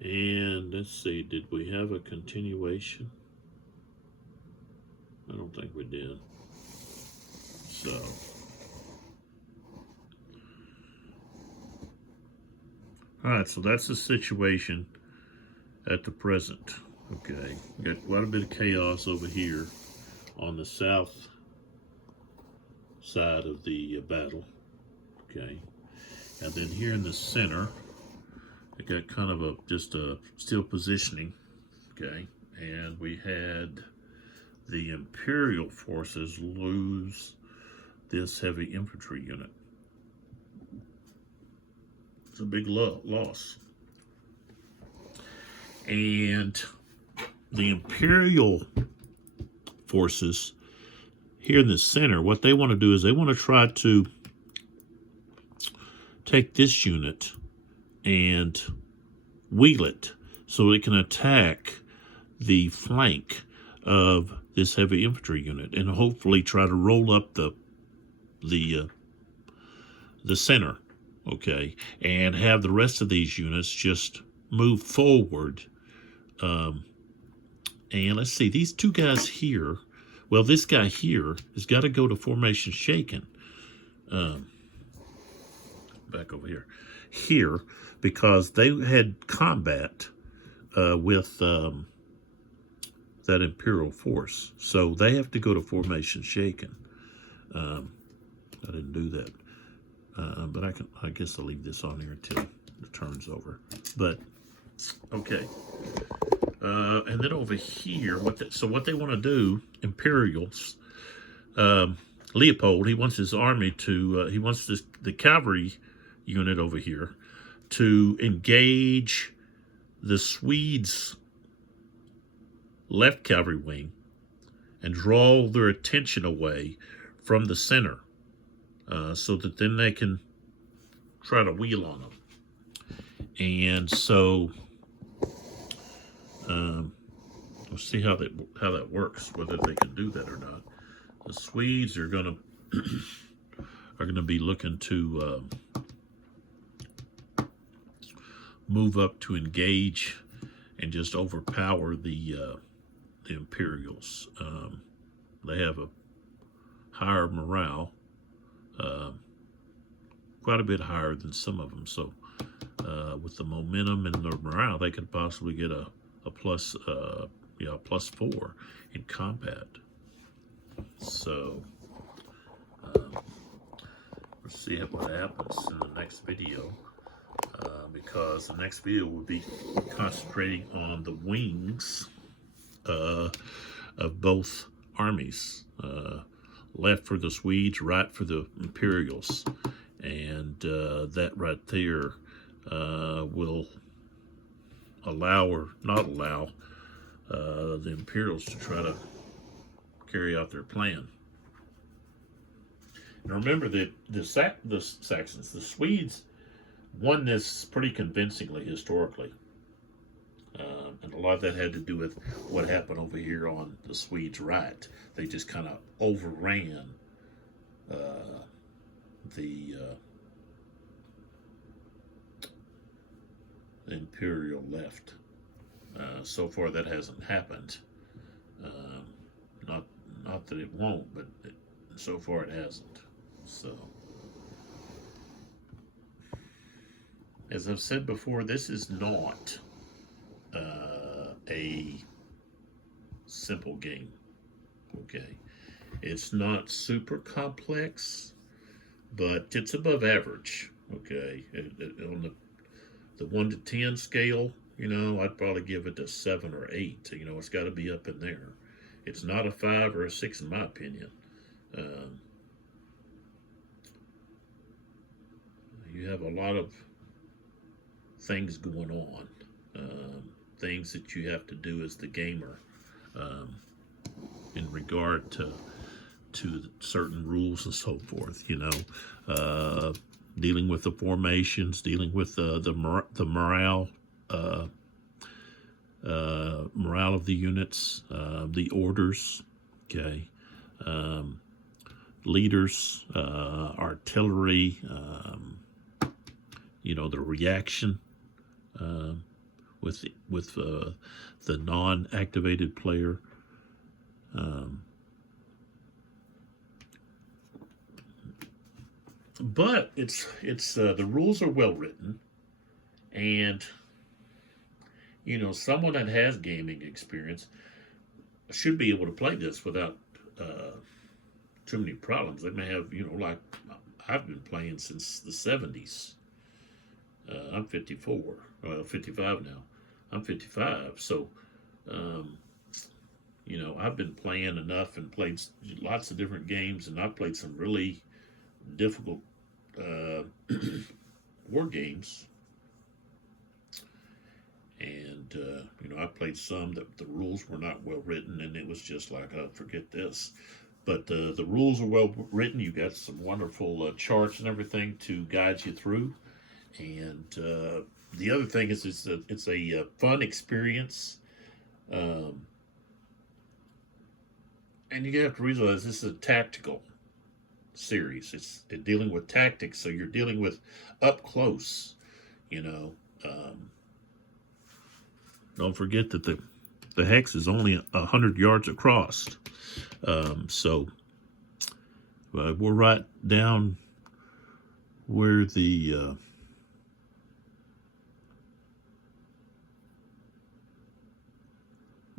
And let's see, did we have a continuation? I don't think we did. So. Alright, so that's the situation at the present. Okay. We got quite a bit of chaos over here on the south side of the battle. Okay. And then here in the center, I got kind of just a still positioning. Okay. And we had the Imperial forces lose this heavy infantry unit. It's a big loss. And the Imperial forces here in the center, what they want to do is they want to try to take this unit and wheel it so it can attack the flank of this heavy infantry unit and hopefully try to roll up the center, okay, and have the rest of these units just move forward. And let's see, these two guys here, well, this guy here has got to go to formation shaken. Back over here, because they had combat with that Imperial force, so they have to go to formation shaken. I didn't do that, but I guess I'll leave this on here until the turn's over. But okay, and then over here, what they want to do, Imperials, Leopold, he wants his army to, he wants the cavalry unit over here to engage the Swedes' left cavalry wing and draw their attention away from the center, so that then they can try to wheel on them. And so we'll see how that works, whether they can do that or not. The Swedes are gonna be looking to move up to engage and just overpower the Imperials. They have a higher morale, quite a bit higher than some of them. So with the momentum and the morale, they could possibly get a plus, +4 in combat. So let's see what happens in the next video, because the next video will be concentrating on the wings of both armies. Left for the Swedes, right for the Imperials. And that right there will allow or not allow the Imperials to try to carry out their plan. Now remember that the Saxons, the Swedes, won this pretty convincingly historically. And a lot of that had to do with what happened over here on the Swedes' right. They just kind of overran the Imperial left. So far, that hasn't happened. Not that it won't, but so far it hasn't. So, as I've said before, this is not a simple game. Okay, it's not super complex, but it's above average. Okay, on the 1 to 10 scale, I'd probably give it a 7 or 8. It's got to be up in there. It's not a 5 or a 6 in my opinion. You have a lot of things going on, things that you have to do as the gamer, in regard to certain rules and so forth. Dealing with the formations, dealing with the morale, morale of the units, the orders, okay, leaders, artillery, the reaction with the non-activated player. But it's the rules are well written, and someone that has gaming experience should be able to play this without too many problems. They may have, like I've been playing since the 70s. I'm 54, 55 now. I'm 55, so I've been playing enough and played lots of different games, and I've played some really difficult war games. And I played some that the rules were not well written, and it was just like, oh, forget this. But the rules are well written. You got some wonderful charts and everything to guide you through. And the other thing is, it's a fun experience. And you have to realize this is a tactical series. It's dealing with tactics, so you're dealing with up close. Don't forget that the hex is only 100 yards across. So we're right down where the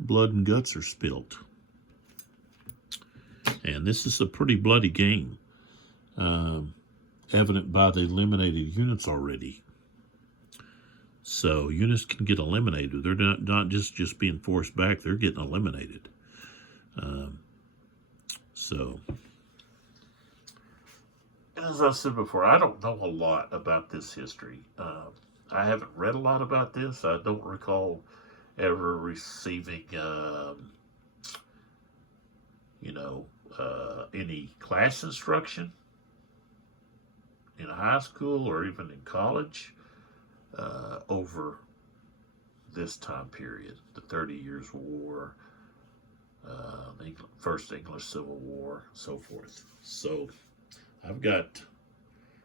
blood and guts are spilt. And this is a pretty bloody game, evident by the eliminated units already. So units can get eliminated. They're not just being forced back. They're getting eliminated. So, as I said before, I don't know a lot about this history. I haven't read a lot about this. I don't recall ever receiving, any class instruction in high school or even in college over this time period, the 30 Years' War, the First English Civil War, so forth. So I've got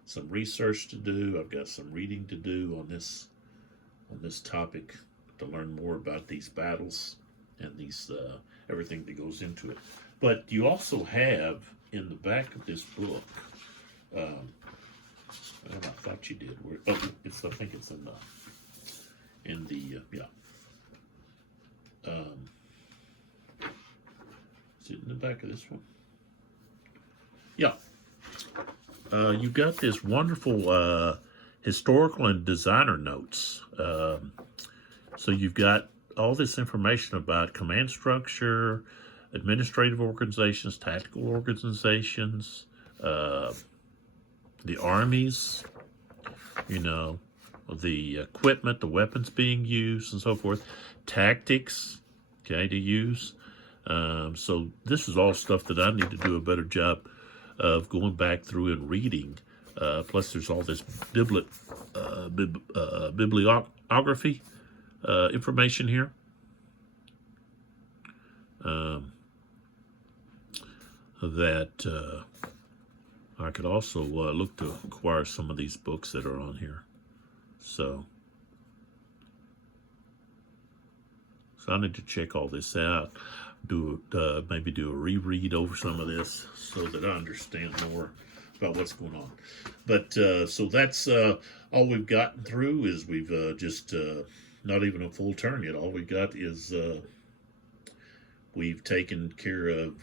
some research to do. I've got some reading to do on this on this topic to learn more about these battles and these everything that goes into it. But you also have in the back of this book, I thought you did. I think it's in the yeah. Is it in the back of this one? Yeah. You got this wonderful historical and designer notes. So you've got all this information about command structure, administrative organizations, tactical organizations, the armies, you know, the equipment, the weapons being used, and so forth, tactics, okay, to use. So this is all stuff that I need to do a better job of going back through and reading. Plus, there's all this bibliography information here. That I could also look to acquire some of these books that are on here. So I need to check all this out. Maybe do a reread over some of this so that I understand more about what's going on. But so that's all we've gotten through. Is we've just not even a full turn yet. All we got is we've taken care of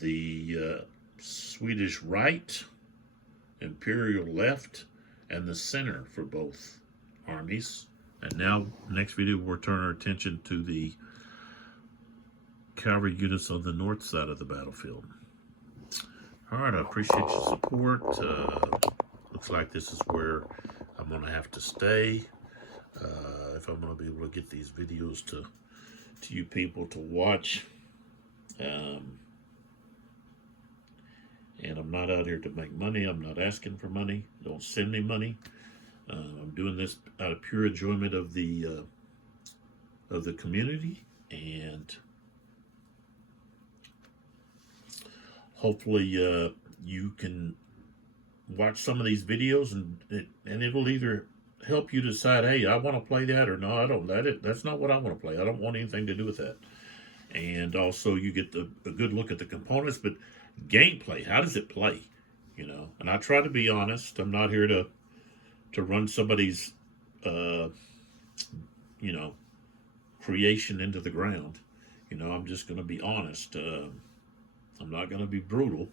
the Swedish right, Imperial left, and the center for both armies. And now, next video, we'll turn our attention to the cavalry units on the north side of the battlefield. All right, I appreciate your support. Looks like this is where I'm going to have to stay if I'm going to be able to get these videos to you people to watch. And I'm not out here to make money. I'm not asking for money. Don't send me money. I'm doing this out of pure enjoyment of the community, and hopefully you can watch some of these videos, and it'll either help you decide, hey, I want to play that, or no, I don't. That's not what I want to play. I don't want anything to do with that. And also, you get a good look at the components, but gameplay, how does it play? You know, and I try to be honest. I'm not here to run somebody's, creation into the ground. You know, I'm just going to be honest. I'm not going to be brutal,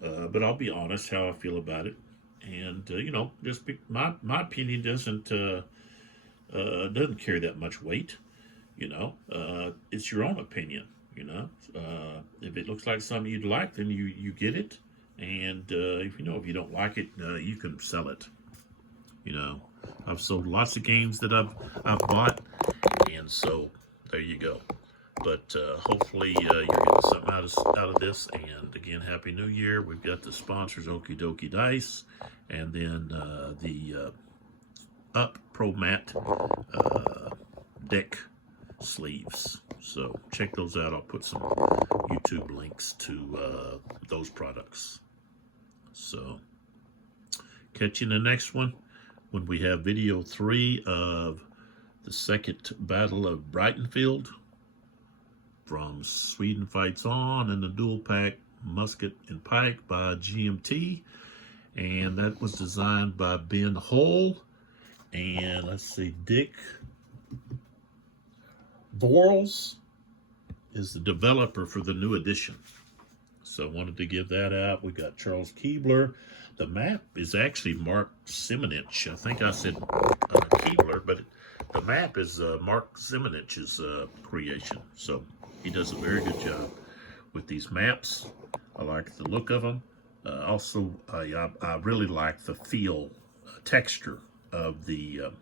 but I'll be honest how I feel about it. And, just my opinion doesn't carry that much weight. It's your own opinion. If it looks like something you'd like, then you get it. And if you don't like it, you can sell it. I've sold lots of games that I've bought, and so there you go. But hopefully you're getting something out of this. And again, Happy New Year. We've got the sponsors, Okie Dokie Dice, and then the Up Pro Mat deck sleeves. So check those out. I'll put some YouTube links to those products. So catch you in the next one, when we have video 3 of the second Battle of Breitenfeld, from Sweden Fights On, and the dual pack Musket and Pike by GMT. And that was designed by Ben Hull. And let's see, Dick Vohlers is the developer for the new edition. So I wanted to give that out. We got Charles Keebler. The map is actually Mark Simonitich. I think I said Keebler, but the map is Mark Simonich's creation. So he does a very good job with these maps. I like the look of them. Also, I really like the feel, texture of the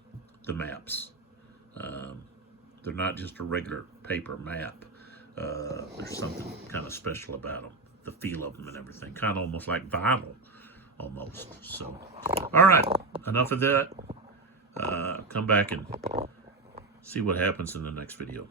maps. They're not just a regular paper map. There's something kind of special about them. The feel of them and everything. Kind of almost like vinyl, almost. So, all right, enough of that. Come back and see what happens in the next video.